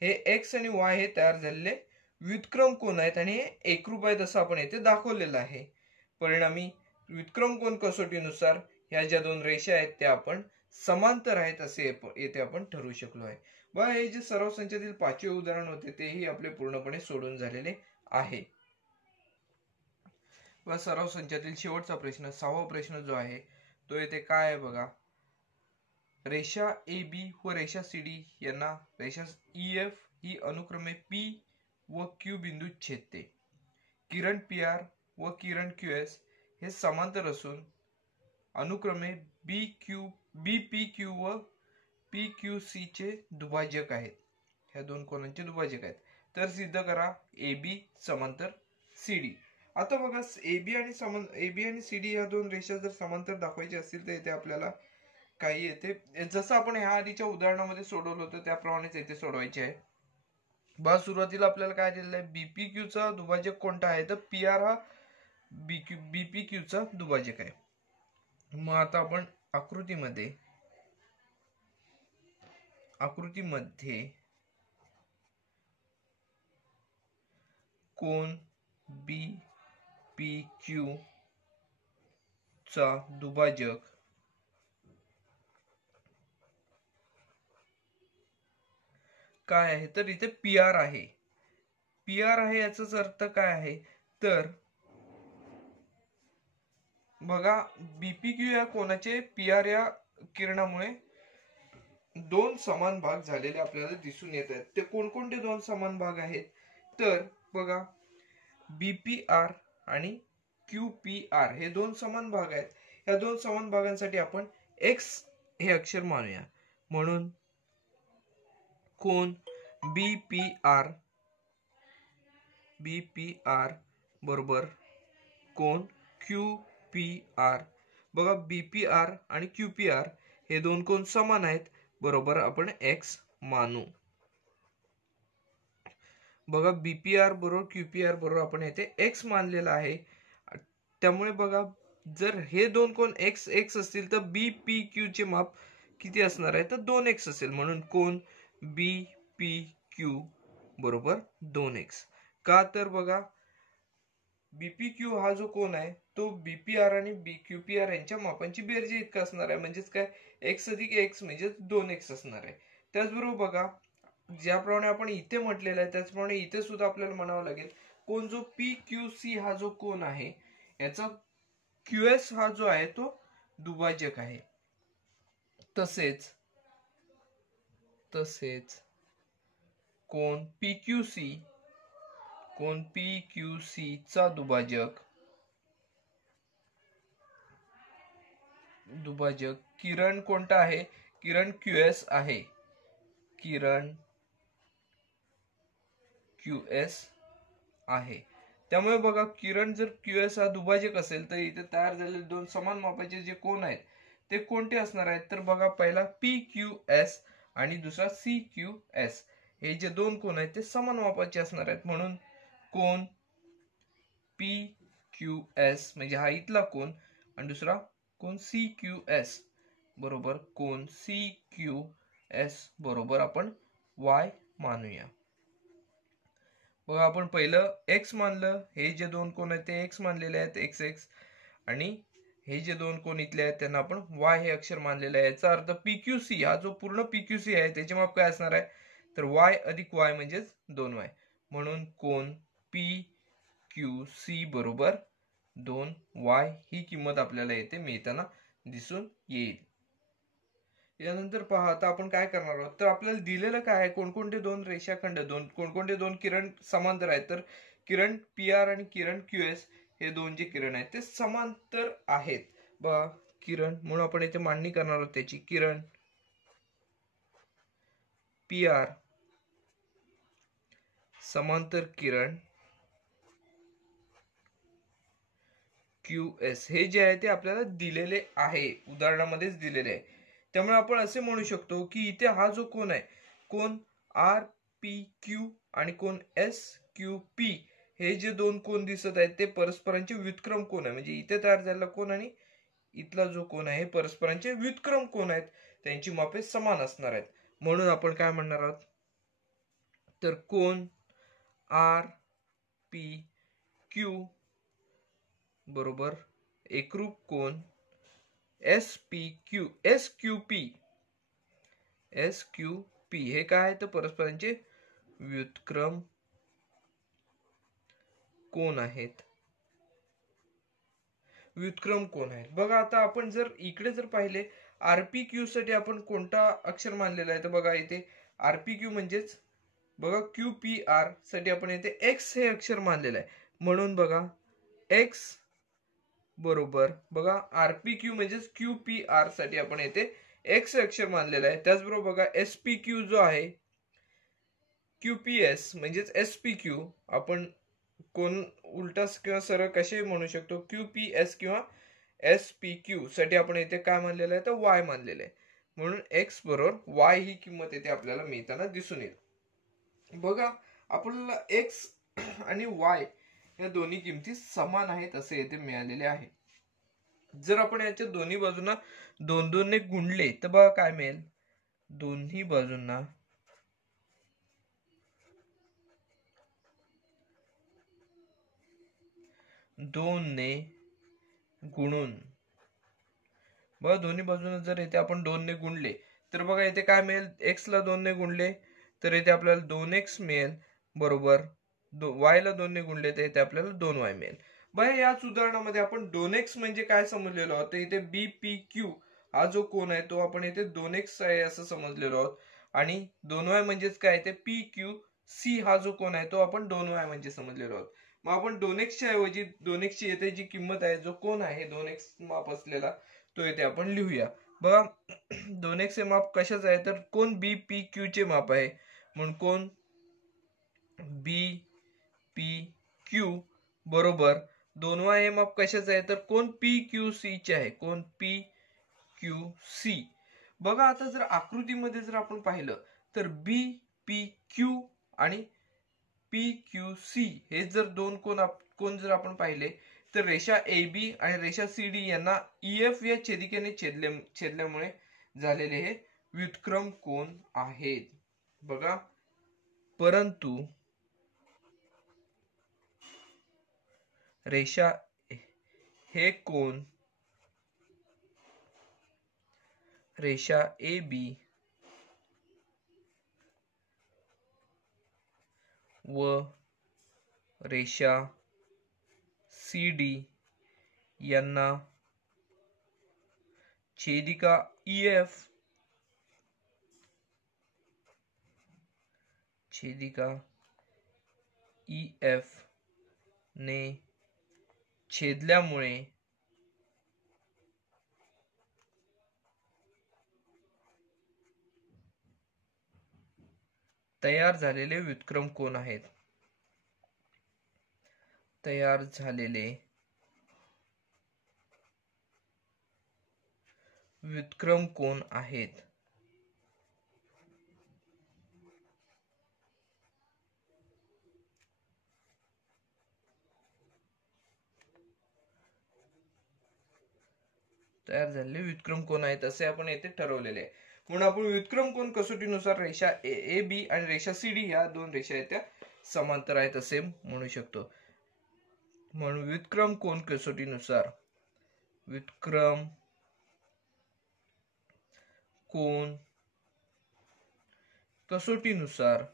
हे x आणि y हे तयार झालेले व्युत्क्रम कोण आहेत आणि हे एकरूप आहेत असं आपण येथे दाखवलेलं आहे. परिणामी व्युत्क्रम कोण कसोटीनुसार ह्या ज्या दोन रेषा आहेत त्या आपण समांतर आहेत असे येथे आपण ठरवू शकलो आहे. बघा हे जे सराव संचातील 5वे उदाहरण होते तेही आपले पूर्णपणे सोडून झालेले आहे. व सराव संचातील शेवटचा प्रश्न 6वा प्रश्न जो आहे तो येथे काय आहे बघा. रेषा ए बी व रेषा सी डी यांना रेषा ई एफ ही अनुक्रमे पी व क्यू बिंदूत छेदते. किरण पी आर व किरण क्यू एस हे समांतर असून अनुक्रमे बी पी क्यू व पी क्यू सी चे दुभाजक आहेत. ह्या दोन कोणांचे दुभाजक आहेत. तर सिद्ध करा ए बी समांतर सी डी. आता बघा ए बी आणि सी डी या दोन रेषा जर समांतर दाखवायचे असतील तर इथे आपल्याला काही येते जसं आपण ह्या आधीच्या उदाहरणामध्ये सोडवलं होतं त्याप्रमाणेच येथे सोडवायचे आहे. बघा सुरुवातीला आपल्याला काय दिलेलं आहे, बीपी क्यू चा दुभाजक कोणता आहे तर पी आर हा बीपी क्यू चा दुभाजक आहे. मग आता आपण आकृतीमध्ये कोन बी पी क्यू चा दुभाजक काय आहे तर इथे पी आर आहे. पी आर आहे याचाच अर्थ काय आहे तर बघा बीपी क्यू या कोणाचे पी आर या किरणामुळे दोन समान भाग झालेले आपल्याला दिसून येत आहेत. ते कोणकोणते दोन समान भाग आहेत तर बघा बीपी आर आणि क्यू पी आर हे दोन समान भाग आहेत. या दोन समान भागांसाठी आपण एक्स हे अक्षर मानूया. म्हणून कोन बीपी आर बरोबर कोन क्यू पी आर. बघा बीपी आर आणि क्यू पी आर हे दोन कोन समान आहेत बरोबर आपण एक्स मानू. बघा बीपी आर बरोबर क्यूपी आर बरोबर आपण येथे एक्स मानलेला आहे. त्यामुळे बघा जर हे दोन कोन एक्स एक्स असतील तर बी पी क्यू चे माप किती असणार आहे तर 2x असेल. म्हणून कोन बी पी क्यू बरोबर 2x. का तर बघा बीपी क्यू हा जो कोन आहे तो बीपी आर आणि क्यूपी आर यांच्या मापांची बेरजे इतका असणार आहे. म्हणजेच काय एक्स अधिक एक्स म्हणजे 2x असणार आहे. त्याचबरोबर बघा ज्याप्रमाणे आपण इथे म्हटलेलं आहे त्याचप्रमाणे इथे सुद्धा आपल्याला म्हणावं लागेल कोन जो पी क्यू सी हा जो कोन आहे याचा क्यू एस हा जो आहे तो दुभाजक आहे. तसेच कोन पी क्यू सी चा दुभाजक किरण कोणता आहे किरण क्यू एस आहे. त्यामुळे बघा किरण जर क्यू एस हा दुभाजक असेल तर इथे तयार झालेले दोन समान मापाचे जे कोन आहेत ते कोणते असणार आहेत तर बघा पहिला पी क्यू एस आणि दुसरा सी क्यू एस हे जे दोन कोन आहेत ते समान मापाचे असणार आहेत. म्हणून कोन पी क्यू एस म्हणजे हा इथला कोन आणि दुसरा कोन सी क्यू एस बरोबर कोन सी क्यू एस बरोबर आपण y मानूया. बघा आपण पहिलं x मानलं. हे जे दोन कोन आहेत ते x मानलेले आहेत एक्स एक्स आणि हे जे दोन कोन इथले आहेत त्यांना आपण y हे अक्षर मानलेलं आहे. याचा अर्थ PQC हा जो पूर्ण PQC आहे त्याचे माप काय असणार आहे तर y अधिक y म्हणजेच 2y. म्हणून कोन PQC बरोबर 2y ही किंमत आपल्याला येथे मिळताना दिसून येईल. यानंतर पहा आता आपण काय करणार आहोत तर आपल्याला दिलेलं काय आहे कोणकोणते दोन रेषाखंड कोणकोणते दोन किरण समांतर आहेत तर किरण पी आर आणि किरण क्यू एस हे दोन जे किरण आहेत ते समांतर आहेत. बघा किरण म्हणून आपण इथे मांडणी करणार आहोत त्याची. किरण पी आर समांतर किरण क्यू एस हे जे आहे ते आपल्याला दिलेले आहे उदाहरणामध्येच दिलेले आहे. त्यामुळे आपण असे म्हणू शकतो की इथे हा जो कोन आहे कोन आर पी क्यू आणि कोन एस क्यू पी हे जे दोन कोन दिसत आहेत ते परस्परांचे व्युत्क्रम कोन आहे. म्हणजे इथे तयार झालेला कोन आणि इथला जो कोन आहे परस्परांचे व्युत्क्रम कोन आहेत. त्यांची मापे समान असणार आहेत. म्हणून आपण काय म्हणणार आहोत तर कोन आर पी क्यू बरोबर एकरूप कोन एस क्यू पी हे काय आहे तर परस्परांचे व्युत्क्रम कोन आहेत. व्युत्क्रम कोण आहेत. बघा आता आपण जर इकडे जर पाहिले RPQ साठी आपण कोणता अक्षर मानलेला आहे तर बघा इथे RPQ म्हणजेच बघा QPR साठी आपण इथे X हे अक्षर मानलेलं आहे. म्हणून बघा X बरोबर बघा RPQ म्हणजेच QPR साठी आपण इथे X अक्षर मानलेलं आहे. त्याचबरोबर बघा SPQ जो आहे QPS म्हणजेच SPQ आपण कोण उलटा किंवा सरळ कसे म्हणू शकतो QPS किंवा SPQ साठी आपण इथे काय मानलेलं आहे तर Y मानलेलं आहे. म्हणून X बरोबर Y ही किंमत इथे आपल्याला मिळताना दिसून येईल. बघा आपल्याला X आणि Y या दोन्ही किमती समान आहेत असे इथे मिळालेले आहे. जर आपण याच्या दोन्ही बाजूंना 2 ने गुणले तर बघा काय मिळेल. दोन्ही बाजूंना 2 ने गुणून बघा दोन्ही बाजूने जर इथे आपण 2 ने गुणले तर बघा इथे काय मिळेल. X ला 2 ने गुणले तर इथे आपल्याला 2x मिळेल बरोबर. Y ला 2 ने गुणले तर इथे आपल्याला 2y मिळेल. बघा याच उदाहरणामध्ये आपण 2x म्हणजे काय समजलेलो आहोत तर इथे BPQ हा जो कोन आहे तो आपण इथे 2x आहे असं समजलेलो आहोत. आणि 2y म्हणजेच काय ते PQC हा जो कोन आहे तो आपण 2y म्हणजे समजलेलो आहोत. मग आपण 2x च्या ऐवजी 2x ची येथे जी किंमत आहे जो कोन आहे 2x माप असलेला तो इथे आपण लिहूया. बघा 2x चे माप कशाच आहे तर कोन BPQ चे माप आहे. म्हणून कोन BPQ बरोबर 2y हे माप कशाच आहे तर कोन PQC चे आहे. कोन PQC बघा आता जर आकृतीमध्ये जर आपण पाहिलं तर BPQ आणि PQC हे जर दोन कोन जर आपण पाहिले तर रेषा AB आणि रेषा CD यांना EF या छेदिकेने छेदल्यामुळे झालेले हे व्युत्क्रम कोन आहेत. बघा परंतु रेषा हे कोन रेषा AB व रेषा CD यांना छेदिका EF ने छेदल्यामुळे तयार झालेले व्युत्क्रम कोन आहेत. तयार झालेले व्युत्क्रम कोन आहेत. तयार झालेले व्युत्क्रम कोन आहेत असे आपण येथे ठरवलेले आहे. म्हणून आपण व्युत्क्रम कोन कसोटीनुसार रेषा AB आणि रेषा CD या दोन रेषा आहेत त्या समांतर आहेत असे म्हणू शकतो. म्हणून व्युत्क्रम कोन कसोटीनुसार व्युत्क्रम कोन कसोटीनुसार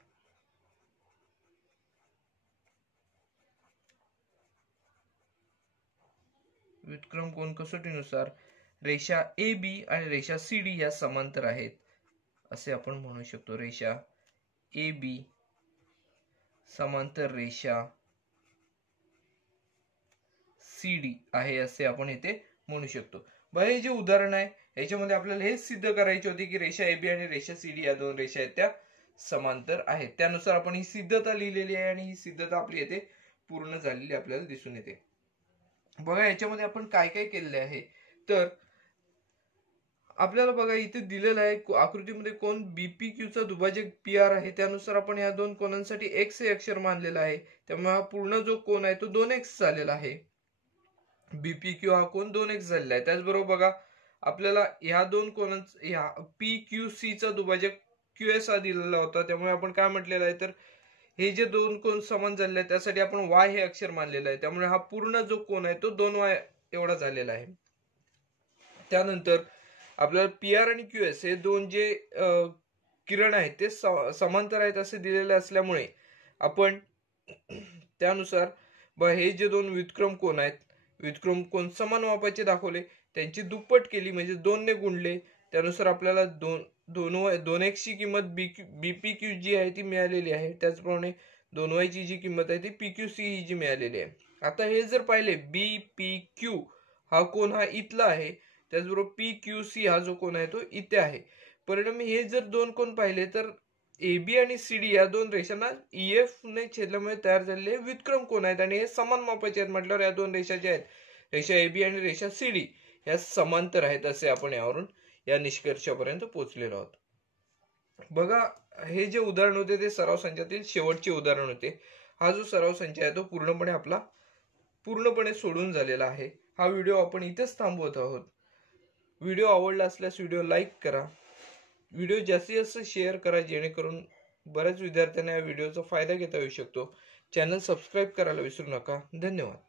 व्युत्क्रम कोन कसोटीनुसार रेषा AB आणि रेषा CD या समांतर आहेत असे आपण म्हणू शकतो. रेषा AB समांतर रेषा CD आहे असे आपण इथे म्हणू शकतो. बघा हे जे उदाहरण आहे याच्यामध्ये आपल्याला हे सिद्ध करायचे होते की रेषा AB आणि रेषा CD या दोन रेषा आहेत त्या समांतर आहेत. त्यानुसार आपण ही सिद्धता लिहिलेली आहे आणि ही सिद्धता आपली येथे पूर्ण झालेली आपल्याला दिसून येते. बघा याच्यामध्ये आपण काय काय केलेले आहे तर आपल्याला बघा इथे दिलेलं आहे आकृतीमध्ये कोन BPQ चा दुभाजक PR आहे. त्यानुसार आपण या दोन कोनांसाठी X हे अक्षर मानलेलं आहे. त्यामुळे हा पूर्ण जो कोन आहे तो 2x झालेला आहे. BPQ हा कोन 2x झालेला आहे. त्याचबरोबर बघा आपल्याला ह्या दोन कोनांचा ह्या PQC चा दुभाजक QS हा दिलेला होता. त्यामुळे आपण काय म्हटलेलं आहे तर हे जे दोन कोन समान झालेले आहेत त्यासाठी आपण Y हे अक्षर मानलेलं आहे. त्यामुळे हा पूर्ण जो कोन आहे तो 2y एवढा झालेला आहे. त्यानंतर आपल्याला PR आणि QS हे दोन जे किरण आहेत ते समांतर आहेत असे दिलेले असल्यामुळे आपण त्यानुसार हे जे दोन व्युत्क्रम कोन आहेत व्युत्क्रम कोन समान मापाचे दाखवले, त्यांची दुप्पट केली म्हणजे 2 ने गुणले, त्यानुसार आपल्याला 2x ची किंमत BPQ जी आहे ती मिळालेली आहे. त्याचप्रमाणे 2y ची जी किंमत आहे ती PQC ही जी मिळालेली आहे. आता हे जर पाहिले BPQ हा कोन हा इथला आहे, त्याचबरोबर PQC हा जो कोन आहे तो इथे आहे. परिणामी हे जर दोन कोन पाहिले तर AB आणि CD या दोन रेषांना EF ने छेदल्यामुळे तयार झालेले व्युत्क्रम कोन आहेत आणि हे समान मापाचे आहेत म्हटल्यावर या दोन रेषा ज्या आहेत, रेषा AB आणि रेषा CD या समांतर आहेत असे आपण यावरून या निष्कर्षापर्यंत पोहोचलेलो आहोत. बघा, हे जे उदाहरण होते ते सराव संचातील शेवटचे उदाहरण होते. हा जो सराव संच आहे तो पूर्णपणे सोडून झालेला आहे. हा व्हिडिओ आपण इथेच थांबवत आहोत. व्हिडिओ आवडला असल्यास व्हिडिओ लाईक करा, व्हिडिओ जास्तीत जास्त शेअर करा, जेणेकरून बऱ्याच विद्यार्थ्यांना या व्हिडिओचा फायदा घेता येऊ शकतो. चॅनल सबस्क्राईब करायला विसरू नका. धन्यवाद.